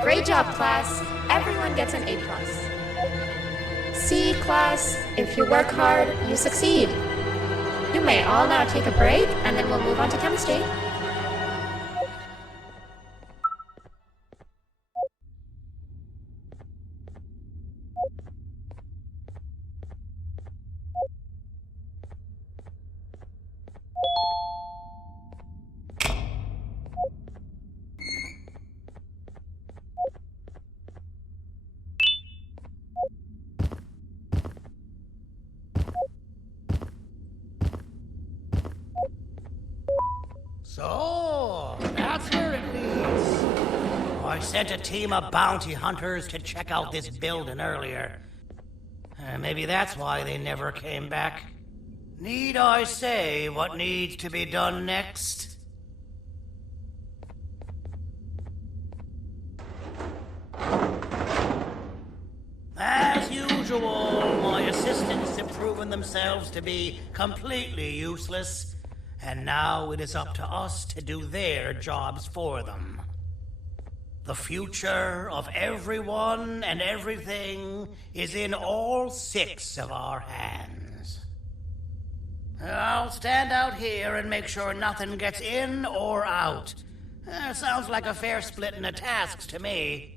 Great job, class. Everyone gets an A+. See, class, if you work hard, you succeed. You may all now take a break, and then we'll move on to chemistry. So, that's where it leads. I sent a team of bounty hunters to check out this building earlier. Maybe that's why they never came back. Need I say what needs to be done next? As usual, my assistants have proven themselves to be completely useless. And now it is up to us to do their jobs for them. The future of everyone and everything is in all 6 of our hands. I'll stand out here and make sure nothing gets in or out. Sounds like a fair splitting of tasks to me.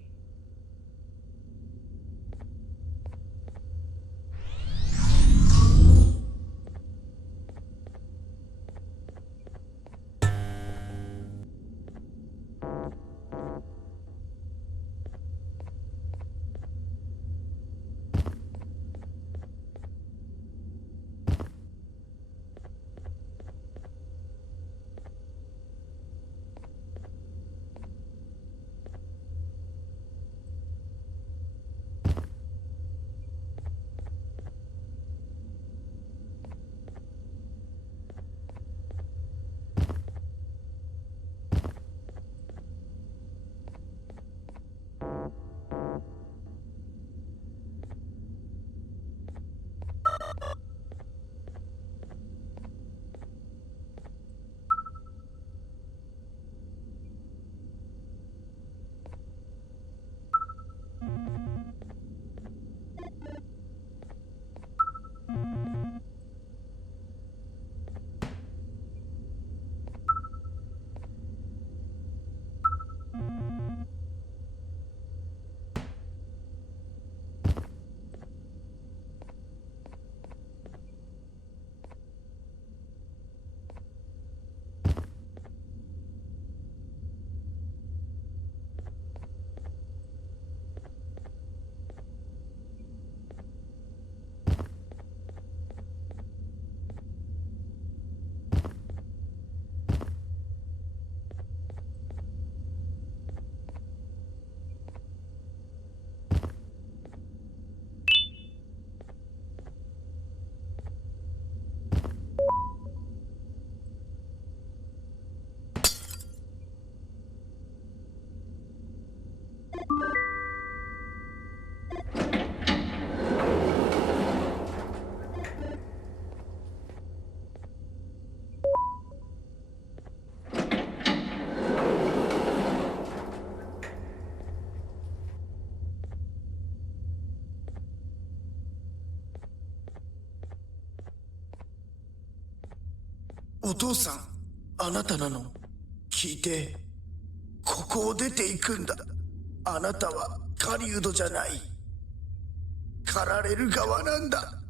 お父さん、あなたなの。聞いて。ここを出ていくんだ。あなたは狩人じゃない。狩られる側なんだ。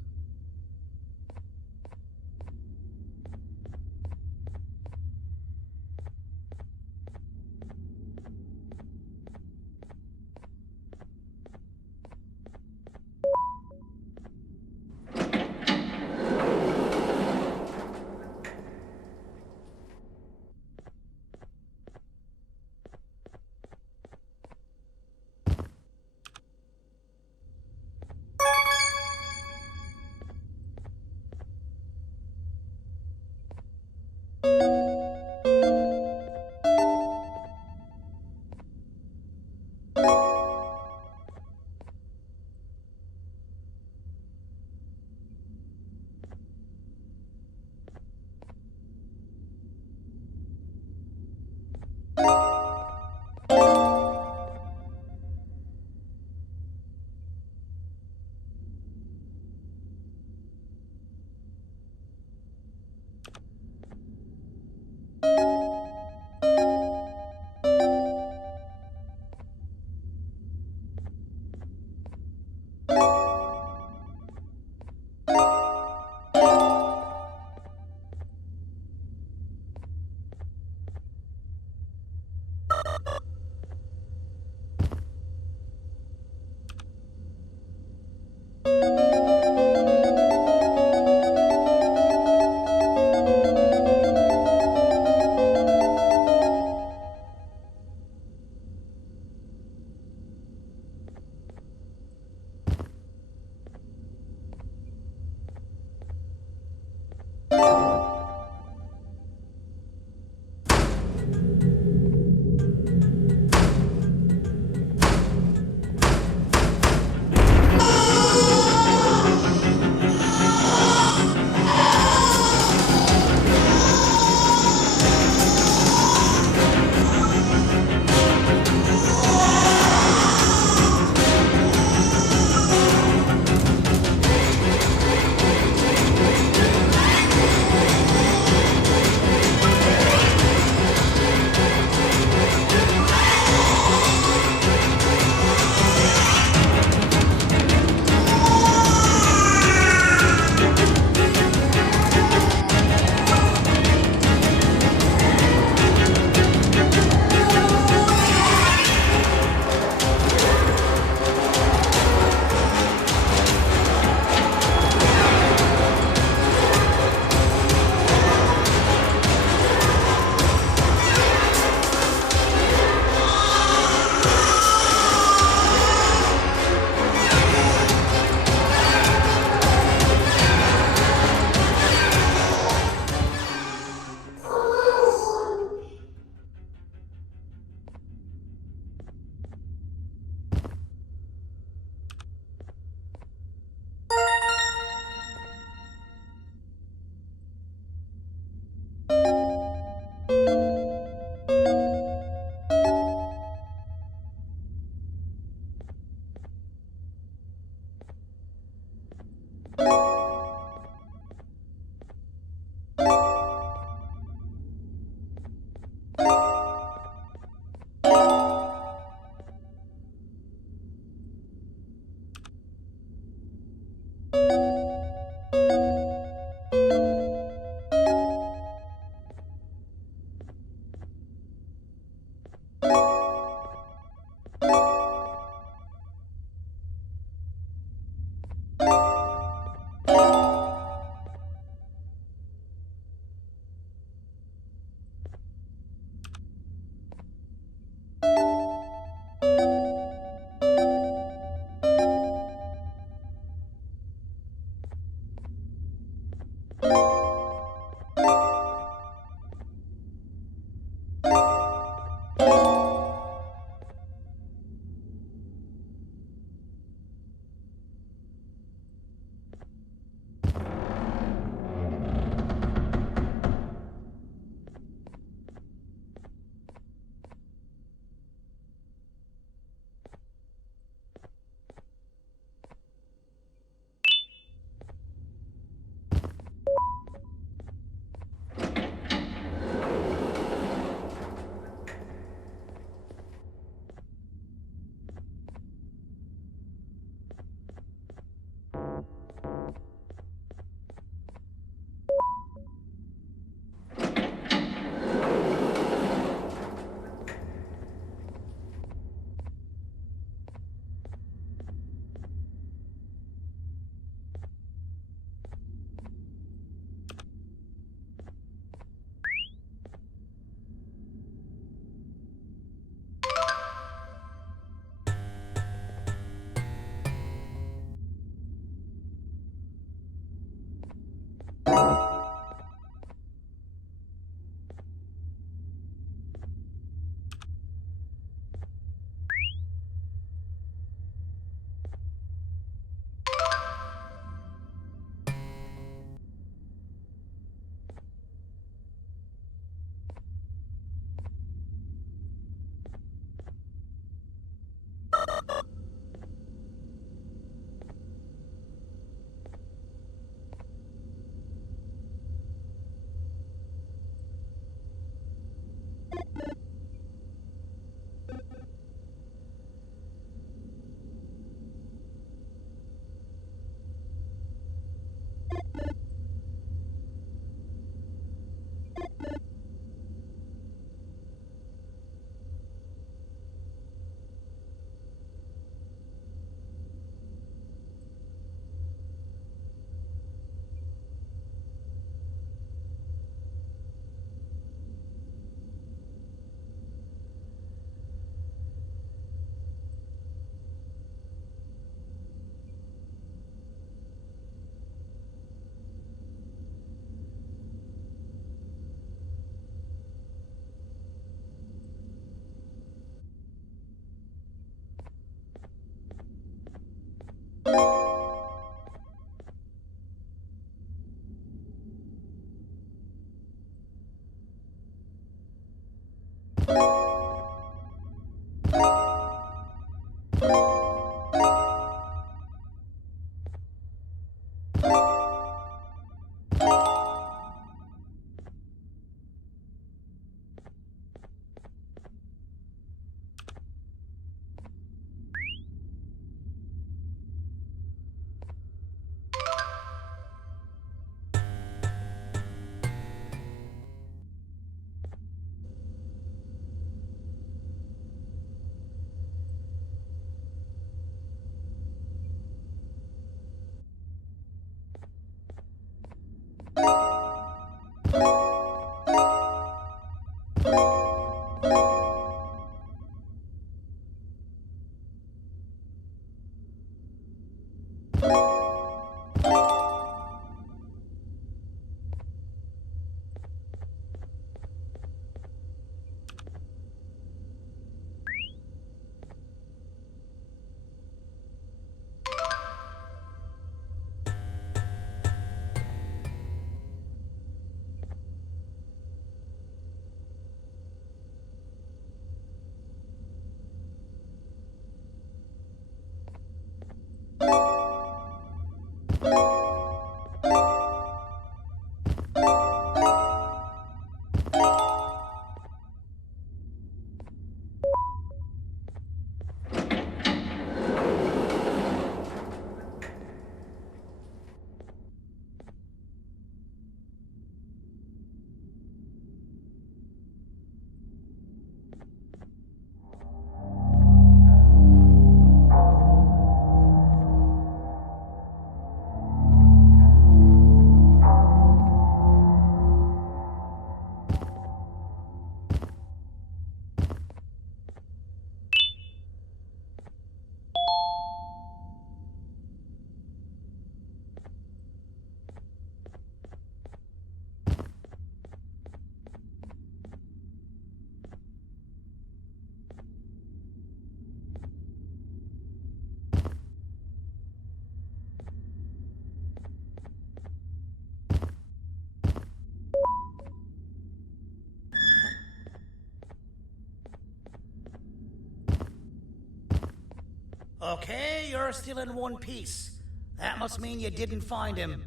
Okay, you're still in one piece. That must mean you didn't find him.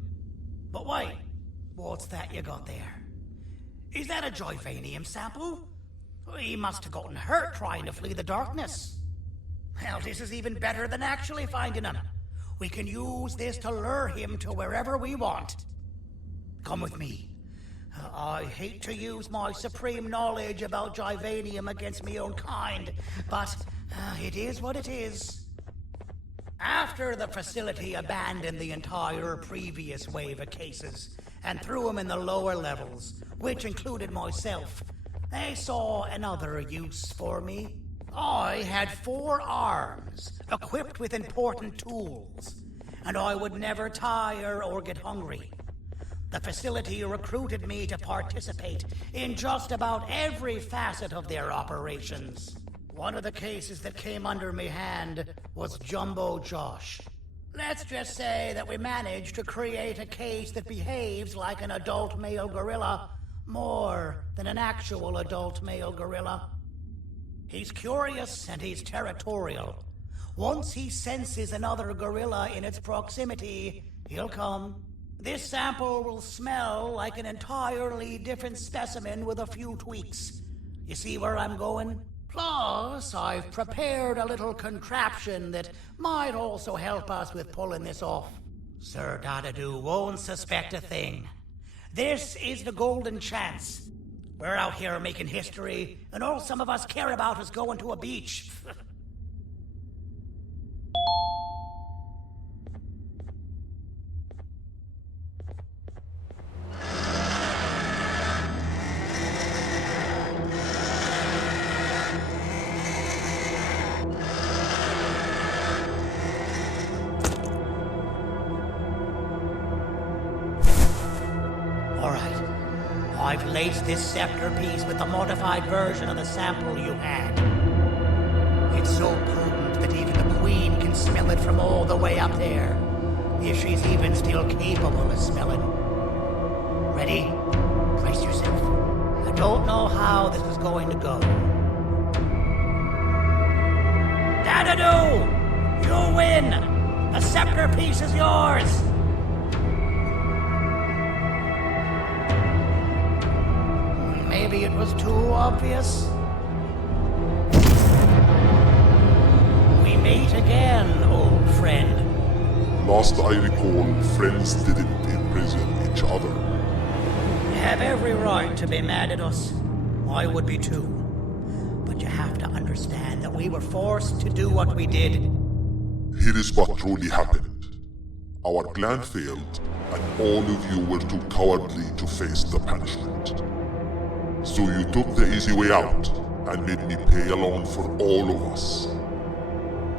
But wait, what's that you got there? Is that a Joyvanium sample? He must have gotten hurt trying to flee the darkness. Well, this is even better than actually finding him. We can use this to lure him to wherever we want. Come with me. I hate to use my supreme knowledge about Joyvanium against my own kind, but it is what it is. After the facility abandoned the entire previous wave of cases and threw them in the lower levels, which included myself, they saw another use for me. I had 4 arms, equipped with important tools, and I would never tire or get hungry. The facility recruited me to participate in just about every facet of their operations. One of the cases that came under me hand was Jumbo Josh. Let's just say that we managed to create a case that behaves like an adult male gorilla more than an actual adult male gorilla. He's curious and he's territorial. Once he senses another gorilla in its proximity, he'll come. This sample will smell like an entirely different specimen with a few tweaks. You see where I'm going? Plus, I've prepared a little contraption that might also help us with pulling this off. Sir Dadadoo won't suspect a thing. This is the golden chance. We're out here making history, and all some of us care about is going to a beach. I've laced this scepter piece with the modified version of the sample you had. It's so potent that even the Queen can smell it from all the way up there, if she's even still capable of smelling. Ready? Brace yourself. I don't know how this is going to go. Dadadoo! You win! The scepter piece is yours! Maybe it was too obvious. We meet again, old friend. Last I recall, friends didn't imprison each other. You have every right to be mad at us. I would be too. But you have to understand that we were forced to do what we did. Here is what truly happened. Our plan failed, and all of you were too cowardly to face the punishment. So you took the easy way out, and made me pay alone for all of us.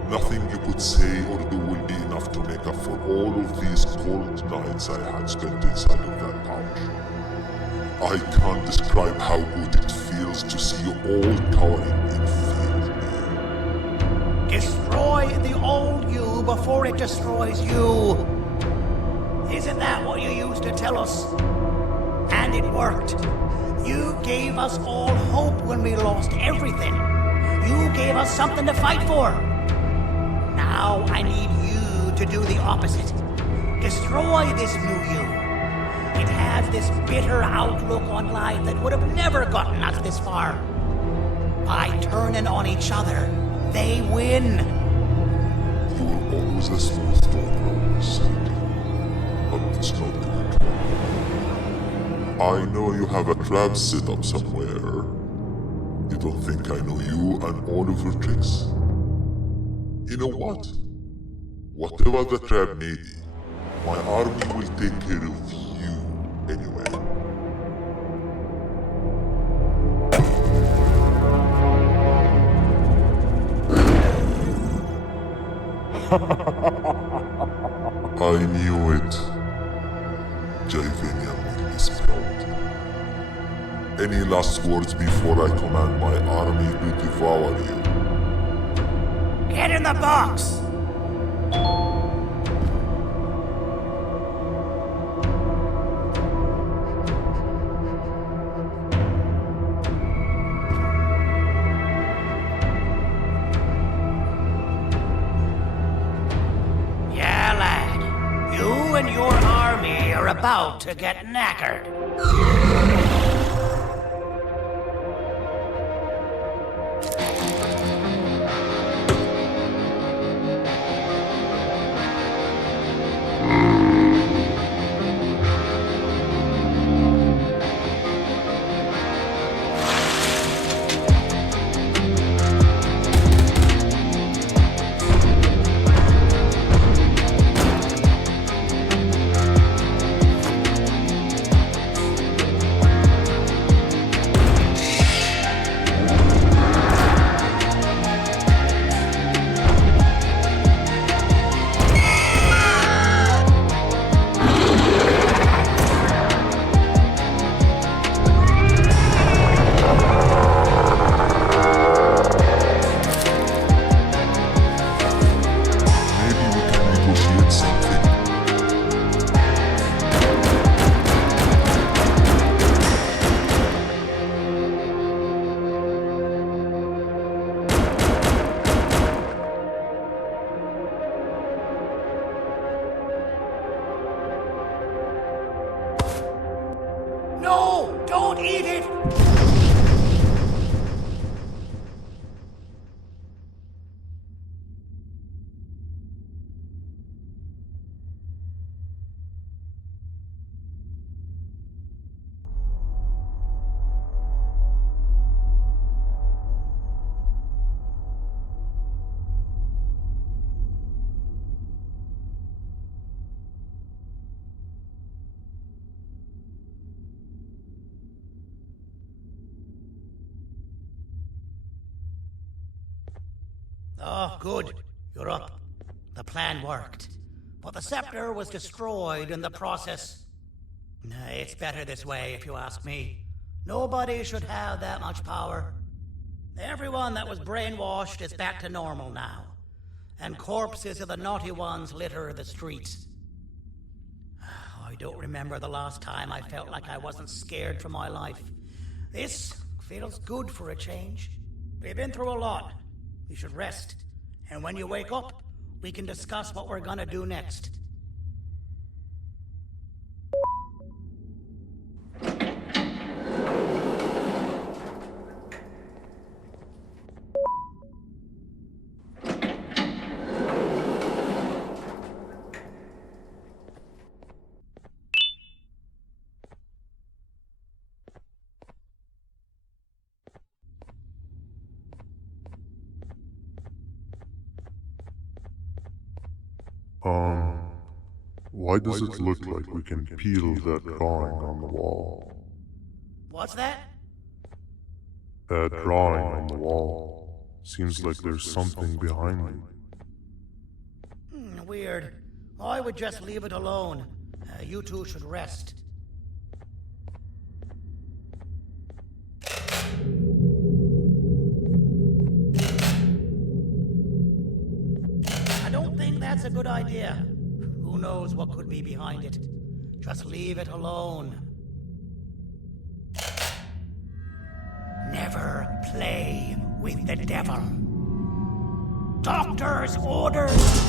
Nothing you could say or do will be enough to make up for all of these cold nights I had spent inside of that pouch. I can't describe how good it feels to see you all cowering in fear. Destroy the old you before it destroys you. Isn't that what you used to tell us? And it worked. You gave us all hope when we lost everything. You gave us something to fight for. Now I need you to do the opposite. Destroy this new you. It has this bitter outlook on life that would have never gotten us this far. By turning on each other, they win. You were always a smooth talker, Sandy. But it's not good. I know you have a trap set up somewhere. You don't think I know you and all of your tricks? You know what? Whatever the trap may be, my army will take care of you anyway. I knew it. Javanian will be spelled. Any last words before I command my army to devour you? Get in the box! Yeah, lad. You and your army are about to get knackered. Don't eat it! Oh, good. You're up. The plan worked. But the scepter was destroyed in the process. It's better this way, if you ask me. Nobody should have that much power. Everyone that was brainwashed is back to normal now. And corpses of the naughty ones litter the streets. I don't remember the last time I felt like I wasn't scared for my life. This feels good for a change. We've been through a lot. You should rest. And when you wake up, we can discuss what we're gonna do next. Why does it look like we can peel that drawing on the wall? What's that? That drawing on the wall. Seems like there's something behind it. Weird. I would just leave it alone. You two should rest. I don't think that's a good idea. Who knows what could be behind it? Just leave it alone. Never play with the devil. Doctor's orders!